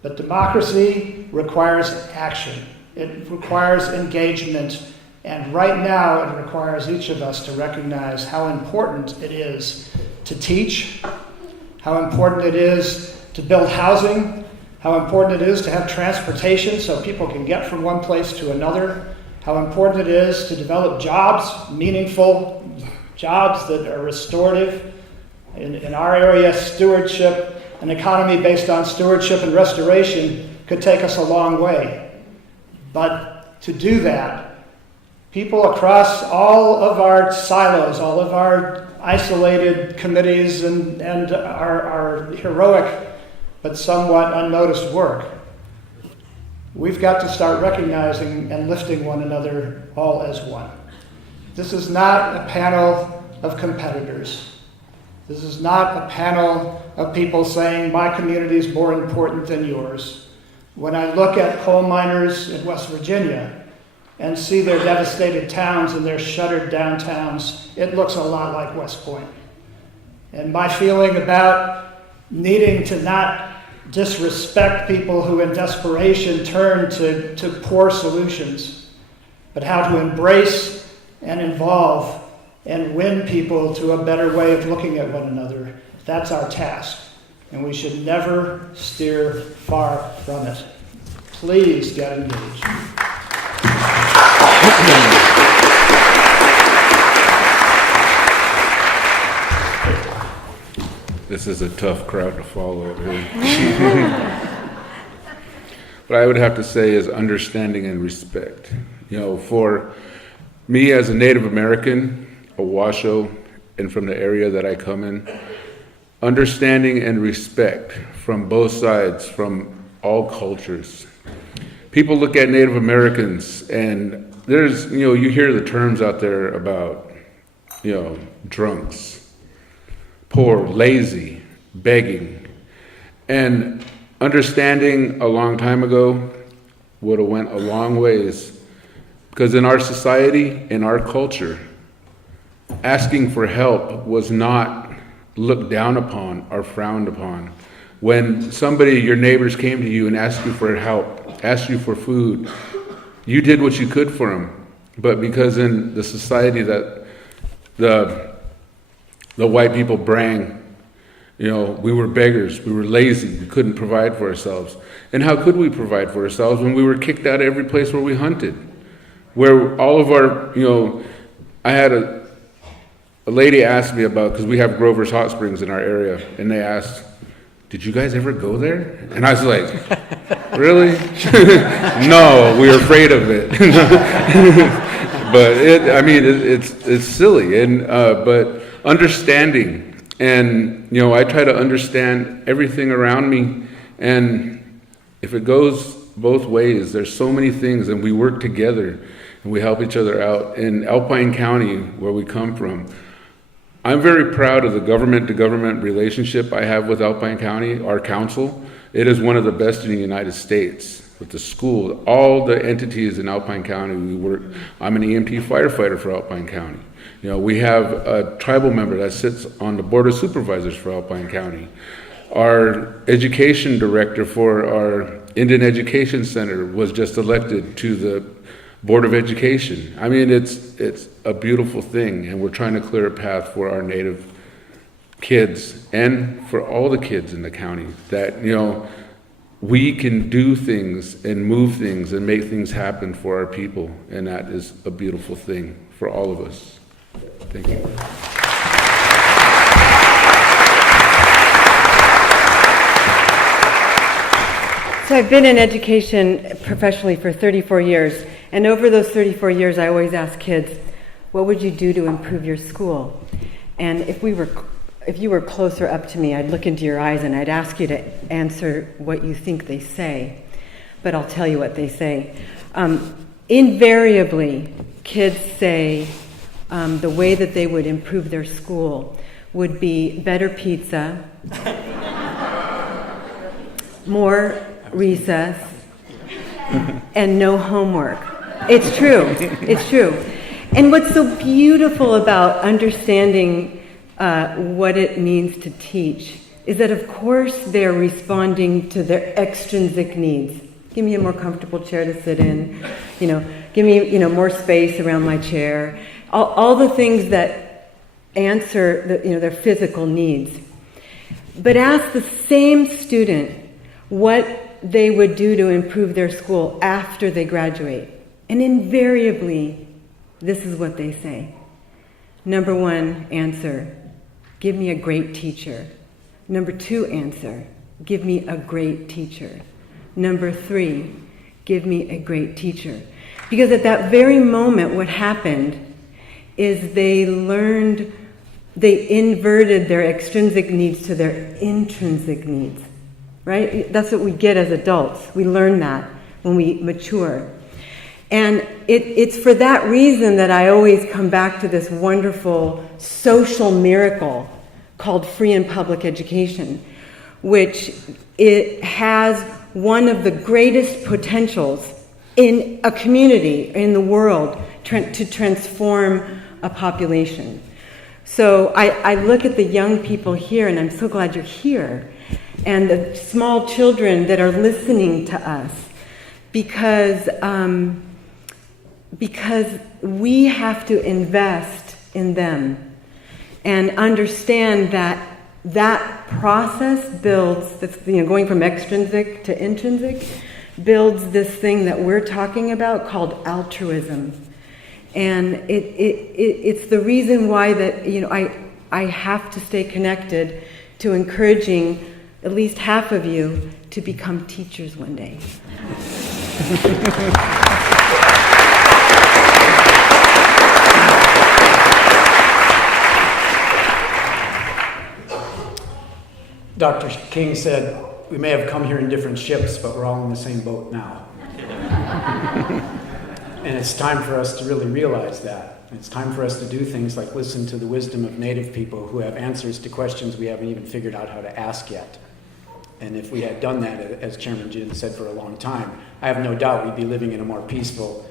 But democracy requires action. It requires engagement. And right now, it requires each of us to recognize how important it is to teach, how important it is to build housing, how important it is to have transportation so people can get from one place to another, how important it is to develop jobs, meaningful jobs that are restorative. In our area, stewardship, an economy based on stewardship and restoration could take us a long way. But to do that, people across all of our silos, all of our isolated committees and our heroic but somewhat unnoticed work, we've got to start recognizing and lifting one another all as one. This is not a panel of competitors. This is not a panel of people saying my community is more important than yours. When I look at coal miners in West Virginia and see their devastated towns and their shuttered downtowns, it looks a lot like West Point. And my feeling about needing to not disrespect people who in desperation turn to poor solutions, but how to embrace and involve and win people to a better way of looking at one another. That's our task, and we should never steer far from it. Please get engaged. This is a tough crowd to follow here. What I would have to say is understanding and respect. You know, for me as a Native American, a Washoe, and from the area that I come in, understanding and respect from both sides, from all cultures. People look at Native Americans and there's, you know, you hear the terms out there about, you know, drunks, poor, lazy, begging. And understanding a long time ago would have went a long ways, because in our society, in our culture, asking for help was not looked down upon or frowned upon. When somebody, your neighbors, came to you and asked you for help, asked you for food, you did what you could for them. But because in the society that the white people brang, we were beggars, we were lazy, we couldn't provide for ourselves. And how could we provide for ourselves when we were kicked out of every place where we hunted? Where all of our, I had a lady asked me about, because we have Grover's Hot Springs in our area, and they asked, did you guys ever go there? And I was like, really? No, we were afraid of it. But it's silly, and but understanding, and I try to understand everything around me, and if it goes both ways, there's so many things, and we work together, and we help each other out. In Alpine County, where we come from, I'm very proud of the government-to-government relationship I have with Alpine County, our council. It is one of the best in the United States. With the school, all the entities in Alpine County, we work. I'm an EMT firefighter for Alpine County. We have a tribal member that sits on the board of supervisors for Alpine County. Our education director for our Indian Education Center was just elected to the Board of Education. It's a beautiful thing, and we're trying to clear a path for our Native kids and for all the kids in the county that, we can do things and move things and make things happen for our people, and that is a beautiful thing for all of us. Thank you. So I've been in education professionally for 34 years, and over those 34 years I always ask kids, what would you do to improve your school? And if you were closer up to me, I'd look into your eyes and I'd ask you to answer what you think they say. But I'll tell you what they say. Invariably, kids say the way that they would improve their school would be better pizza, more recess, and no homework. It's true. It's true. And what's so beautiful about understanding what it means to teach is that, of course, they're responding to their extrinsic needs. Give me a more comfortable chair to sit in. Give me more space around my chair. All the things that answer their physical needs. But ask the same student what they would do to improve their school after they graduate, and invariably, this is what they say. Number one answer, give me a great teacher. Number two answer, give me a great teacher. Number three, give me a great teacher. Because at that very moment, what happened is they inverted their extrinsic needs to their intrinsic needs, right? That's what we get as adults. We learn that when we mature. And it's for that reason that I always come back to this wonderful social miracle called free and public education, which it has one of the greatest potentials in a community, in the world, to transform a population. So I look at the young people here, and I'm so glad you're here, and the small children that are listening to us, because we have to invest in them and understand that process builds, going from extrinsic to intrinsic, builds this thing that we're talking about called altruism. And it's the reason why that I have to stay connected to encouraging at least half of you to become teachers one day. Dr. King said, we may have come here in different ships, but we're all in the same boat now. And it's time for us to really realize that. It's time for us to do things like listen to the wisdom of Native people who have answers to questions we haven't even figured out how to ask yet. And if we had done that, as Chairman Jin said, for a long time, I have no doubt we'd be living in a more peaceful,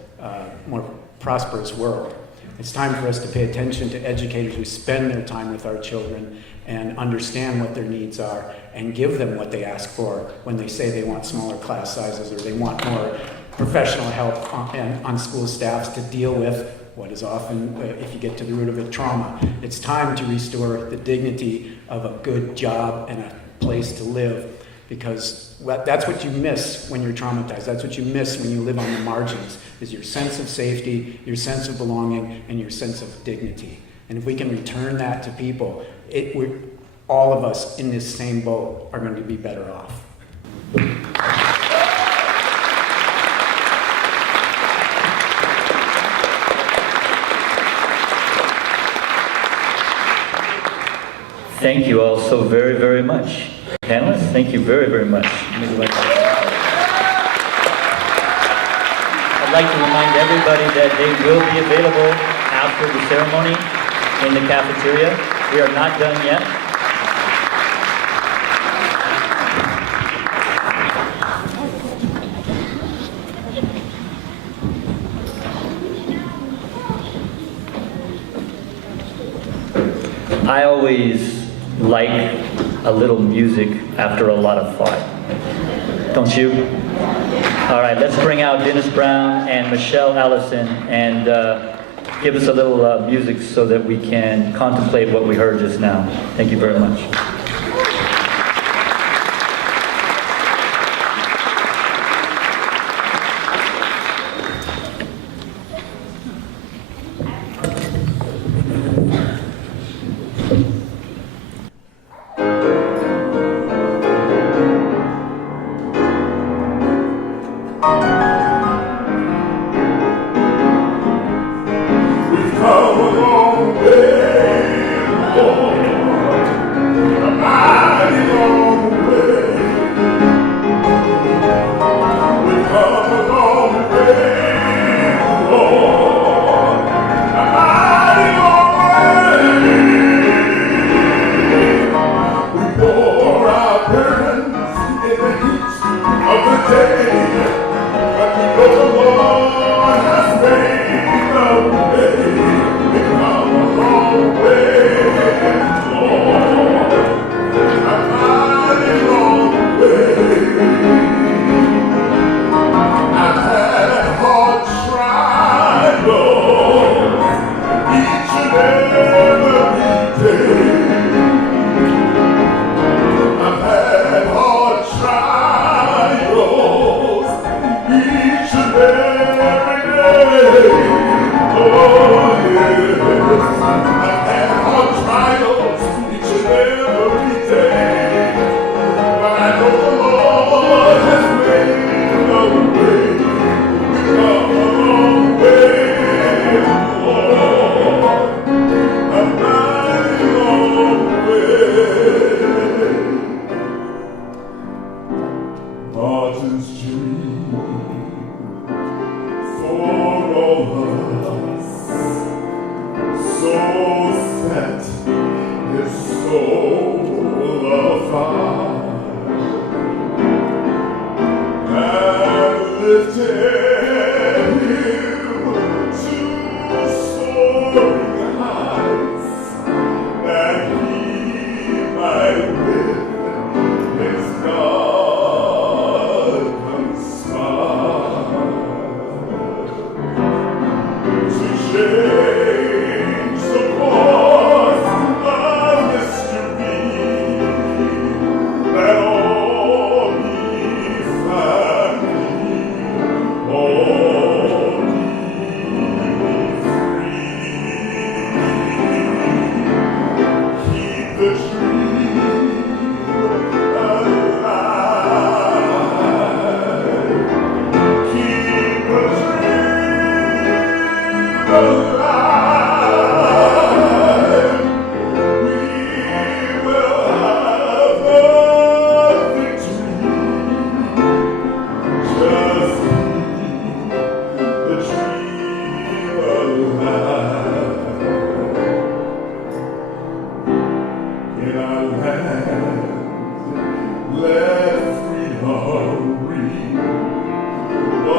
more prosperous world. It's time for us to pay attention to educators who spend their time with our children and understand what their needs are and give them what they ask for when they say they want smaller class sizes or they want more professional help on school staffs to deal with what is often, if you get to the root of it, trauma. It's time to restore the dignity of a good job and a place to live, because that's what you miss when you're traumatized. That's what you miss when you live on the margins, is your sense of safety, your sense of belonging, and your sense of dignity. And if we can return that to people, all of us in this same boat are going to be better off. Thank you all so very, very much. Panelists, thank you very, very much. I'd like to remind everybody that they will be available after the ceremony in the cafeteria. We are not done yet. I always like a little music after a lot of thought. Don't you? All right, let's bring out Dennis Brown and Michelle Allison and give us a little music so that we can contemplate what we heard just now. Thank you very much.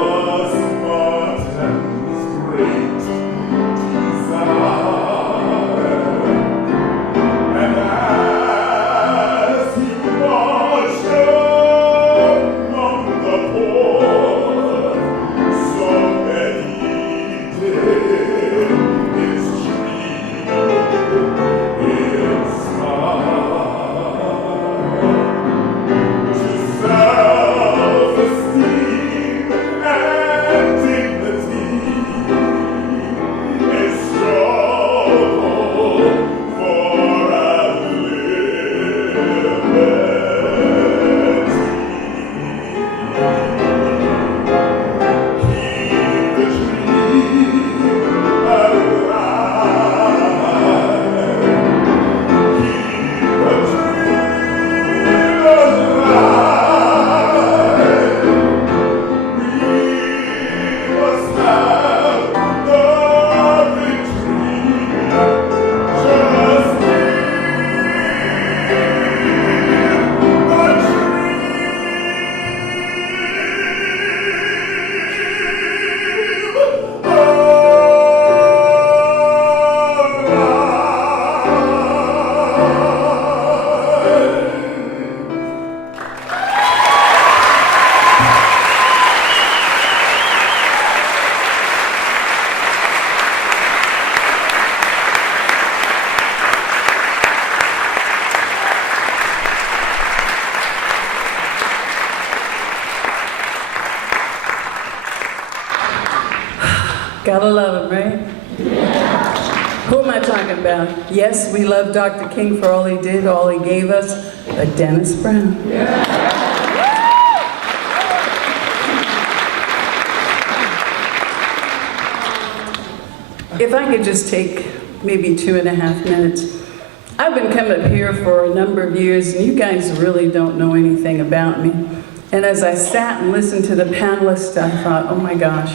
Was Martin's great Gotta love him, right? Who am I talking about? Yes, we love Dr. King for all he did, all he gave us, but Dennis Brown. If I could just take maybe 2.5 minutes. I've been coming up here for a number of years, and you guys really don't know anything about me. And as I sat and listened to the panelists, I thought, oh my gosh,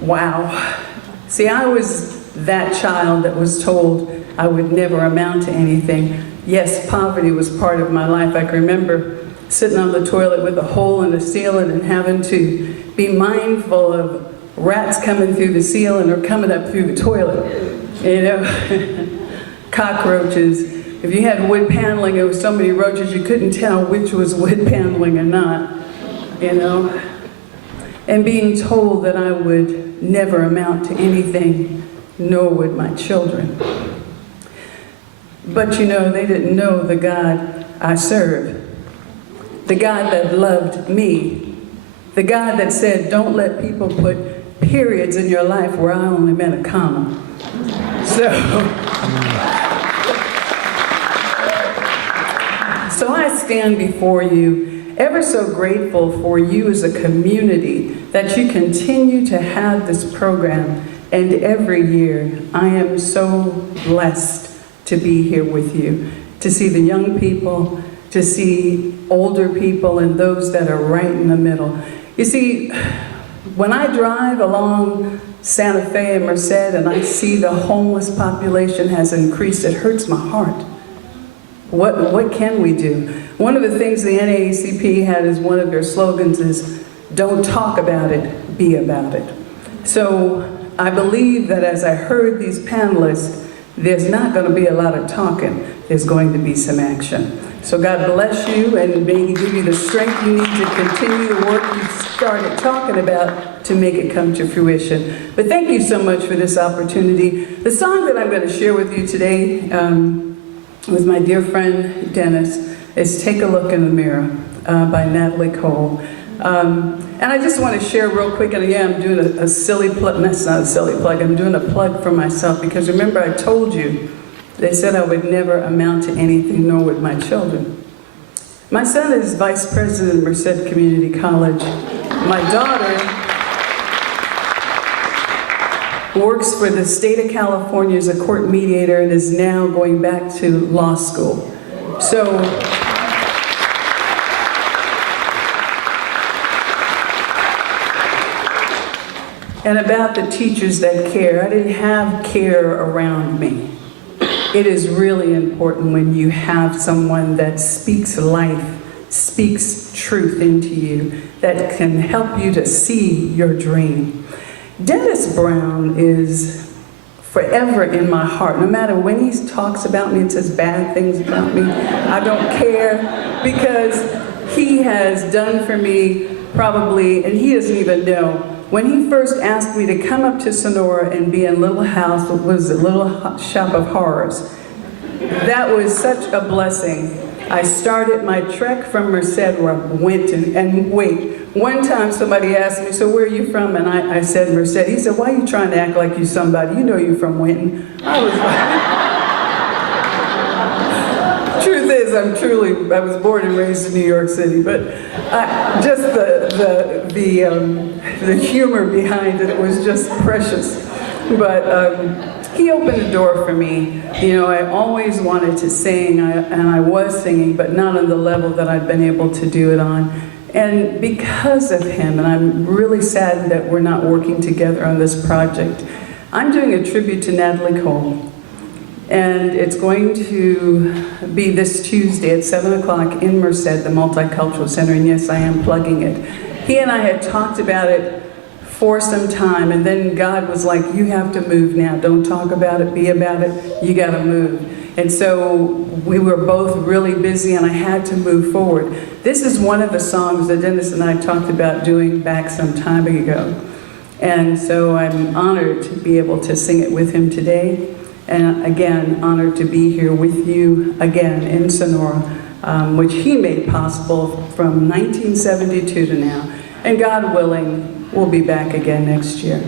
wow. See, I was that child that was told I would never amount to anything. Yes, poverty was part of my life. I can remember sitting on the toilet with a hole in the ceiling and having to be mindful of rats coming through the ceiling or coming up through the toilet, you know, cockroaches. If you had wood paneling, there was so many roaches you couldn't tell which was wood paneling or not, you know. And being told that I would never amount to anything, nor would my children. But you know, they didn't know the God I serve. The God that loved me. The God that said, don't let people put periods in your life where I only meant a comma. So I stand before you ever so grateful for you as a community that you continue to have this program. And every year, I am so blessed to be here with you, to see the young people, to see older people, and those that are right in the middle. You see, when I drive along Santa Fe and Merced and I see the homeless population has increased, it hurts my heart. What can we do? One of the things the NAACP had as one of their slogans is, don't talk about it, be about it. So I believe that as I heard these panelists, there's not going to be a lot of talking, there's going to be some action. So God bless you, and may He give you the strength you need to continue the work you started talking about to make it come to fruition. But thank you so much for this opportunity. The song that I'm going to share with you today with my dear friend Dennis is Take a Look in the Mirror by Natalie Cole. And I just want to share real quick, and yeah, I'm doing a silly plug, that's not a silly plug, I'm doing a plug for myself, because remember I told you, they said I would never amount to anything, nor would my children. My son is vice president of Merced Community College. My daughter works for the state of California as a court mediator and is now going back to law school. So, and about the teachers that care, I didn't have care around me. It is really important when you have someone that speaks life, speaks truth into you, that can help you to see your dream. Dennis Brown is forever in my heart. No matter when he talks about me and says bad things about me, I don't care, because he has done for me probably, and he doesn't even know. When he first asked me to come up to Sonora and be in Little House, it was a little shop of horrors. That was such a blessing. I started my trek from Merced, where I went and wait. One time somebody asked me, so where are you from? And I said Merced. He said, why are you trying to act like you somebody? You know you're from Winton. I was like, truth is, I was born and raised in New York City, but just the humor behind it was just precious. But he opened the door for me. You know, I always wanted to sing, and I was singing, but not on the level that I'd been able to do it on. And because of him, and I'm really sad that we're not working together on this project, I'm doing a tribute to Natalie Cole. And it's going to be this Tuesday at 7 o'clock in Merced, the Multicultural Center, and yes, I am plugging it. He and I had talked about it for some time, and then God was like, you have to move now. Don't talk about it, be about it, you gotta move. And so we were both really busy and I had to move forward. This is one of the songs that Dennis and I talked about doing back some time ago. And so I'm honored to be able to sing it with him today. And again, honored to be here with you again in Sonora, which he made possible from 1972 to now. And God willing, we'll be back again next year.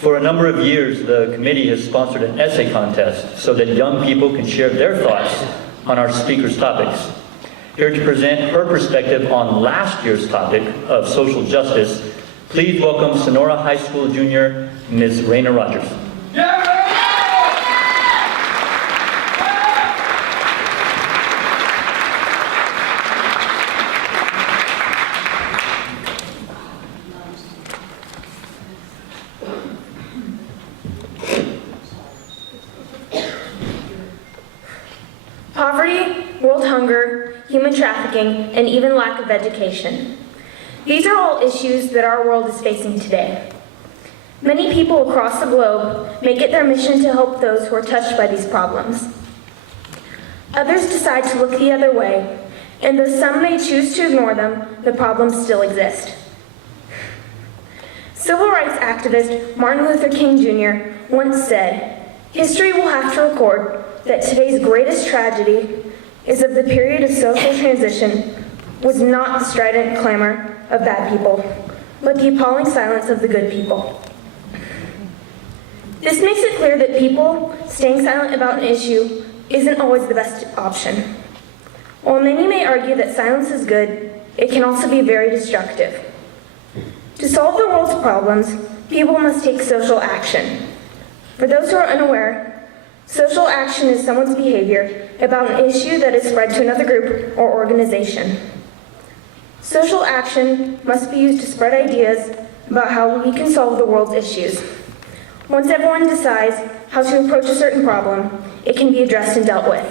For a number of years, the committee has sponsored an essay contest so that young people can share their thoughts on our speakers' topics. Here to present her perspective on last year's topic of social justice, please welcome Sonora High School junior, Ms. Raina Rogers. Poverty, world hunger, human trafficking, and even lack of education. These are all issues that our world is facing today. Many people across the globe make it their mission to help those who are touched by these problems. Others decide to look the other way, and though some may choose to ignore them, the problems still exist. Civil rights activist Martin Luther King Jr. once said, "History will have to record that today's greatest tragedy is of the period of social transition was not the strident clamor of bad people, but the appalling silence of the good people." This makes it clear that people staying silent about an issue isn't always the best option. While many may argue that silence is good, it can also be very destructive. To solve the world's problems, people must take social action. For those who are unaware, social action is someone's behavior about an issue that is spread to another group or organization. Social action must be used to spread ideas about how we can solve the world's issues. Once everyone decides how to approach a certain problem, it can be addressed and dealt with.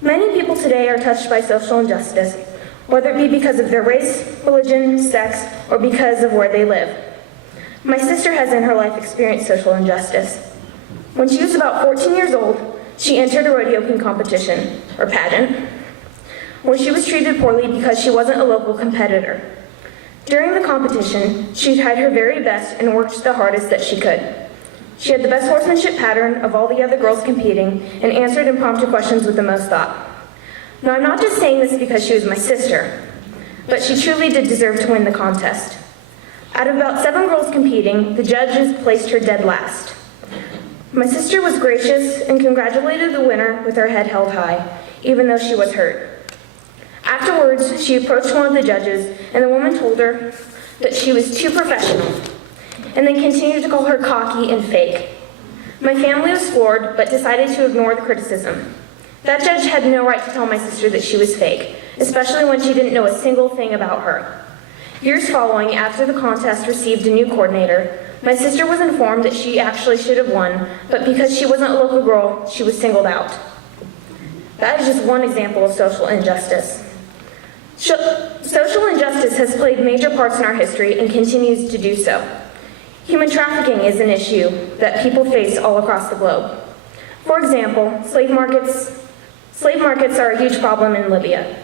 Many people today are touched by social injustice, whether it be because of their race, religion, sex, or because of where they live. My sister has in her life experienced social injustice. When she was about 14 years old, she entered a rodeo king competition, or pageant, where she was treated poorly because she wasn't a local competitor. During the competition, she tried her very best and worked the hardest that she could. She had the best horsemanship pattern of all the other girls competing and answered impromptu questions with the most thought. Now, I'm not just saying this because she was my sister, but she truly did deserve to win the contest. Out of about 7 girls competing, the judges placed her dead last. My sister was gracious and congratulated the winner with her head held high, even though she was hurt. Afterwards, she approached one of the judges, and the woman told her that she was too professional, and then continued to call her cocky and fake. My family was floored, but decided to ignore the criticism. That judge had no right to tell my sister that she was fake, especially when she didn't know a single thing about her. Years following, after the contest received a new coordinator, my sister was informed that she actually should have won, but because she wasn't a local girl, she was singled out. That is just one example of social injustice. Social injustice has played major parts in our history and continues to do so. Human trafficking is an issue that people face all across the globe. For example, slave markets are a huge problem in Libya.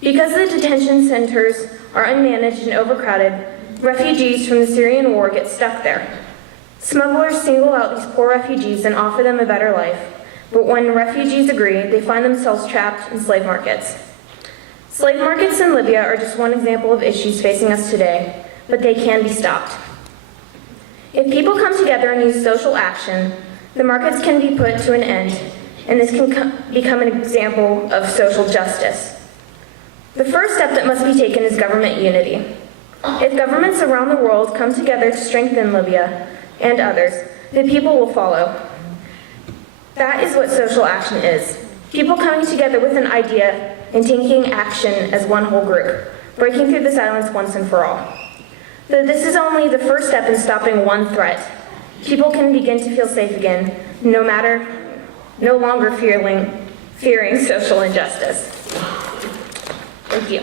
Because the detention centers are unmanaged and overcrowded, refugees from the Syrian war get stuck there. Smugglers single out these poor refugees and offer them a better life, but when refugees agree, they find themselves trapped in slave markets. Slave markets in Libya are just one example of issues facing us today, but they can be stopped. If people come together and use social action, the markets can be put to an end, and this can become an example of social justice. The first step that must be taken is government unity. If governments around the world come together to strengthen Libya and others, the people will follow. That is what social action is. People coming together with an idea and taking action as one whole group, breaking through the silence once and for all. Though this is only the first step in stopping one threat, people can begin to feel safe again, no longer fearing social injustice. Thank you.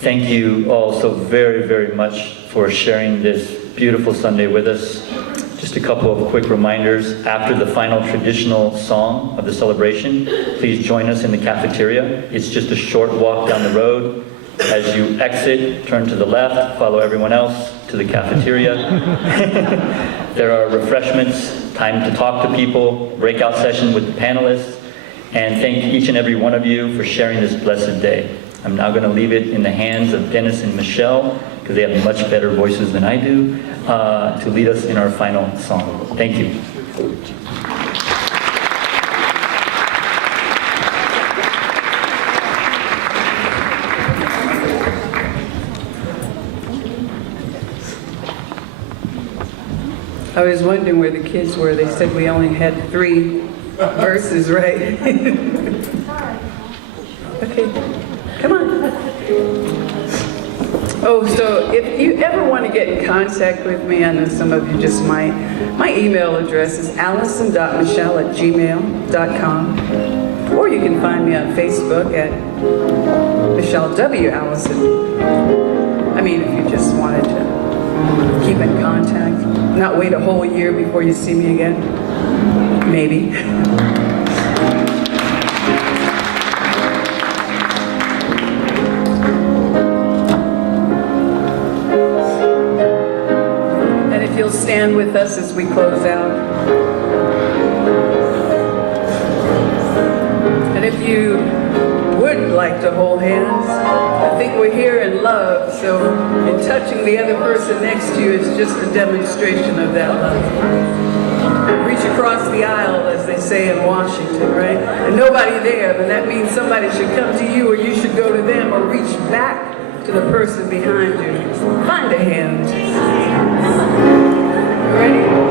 Thank you all so very, very much for sharing this beautiful Sunday with us. Just a couple of quick reminders. After the final traditional song of the celebration, please join us in the cafeteria. It's just a short walk down the road. As you exit, turn to the left, follow everyone else to the cafeteria. There are refreshments, time to talk to people, breakout session with the panelists, and thank each and every one of you for sharing this blessed day. I'm now going to leave it in the hands of Dennis and Michelle, because they have much better voices than I do, to lead us in our final song. Thank you. I was wondering where the kids were. They said we only had 3 verses, right? Okay, come on. Oh, so if you ever want to get in contact with me, I know some of you just might, my email address is allison.michelle@gmail.com, or you can find me on Facebook at Michelle W. Allison. I mean, if you just wanted to keep in contact, not wait a whole year before you see me again, maybe. Stand with us as we close out. And if you would like to hold hands, I think we're here in love, so in touching the other person next to you is just a demonstration of that love. Reach across the aisle, as they say in Washington, right? And nobody there, but that means somebody should come to you, or you should go to them, or reach back to the person behind you. Find a hand. Ready?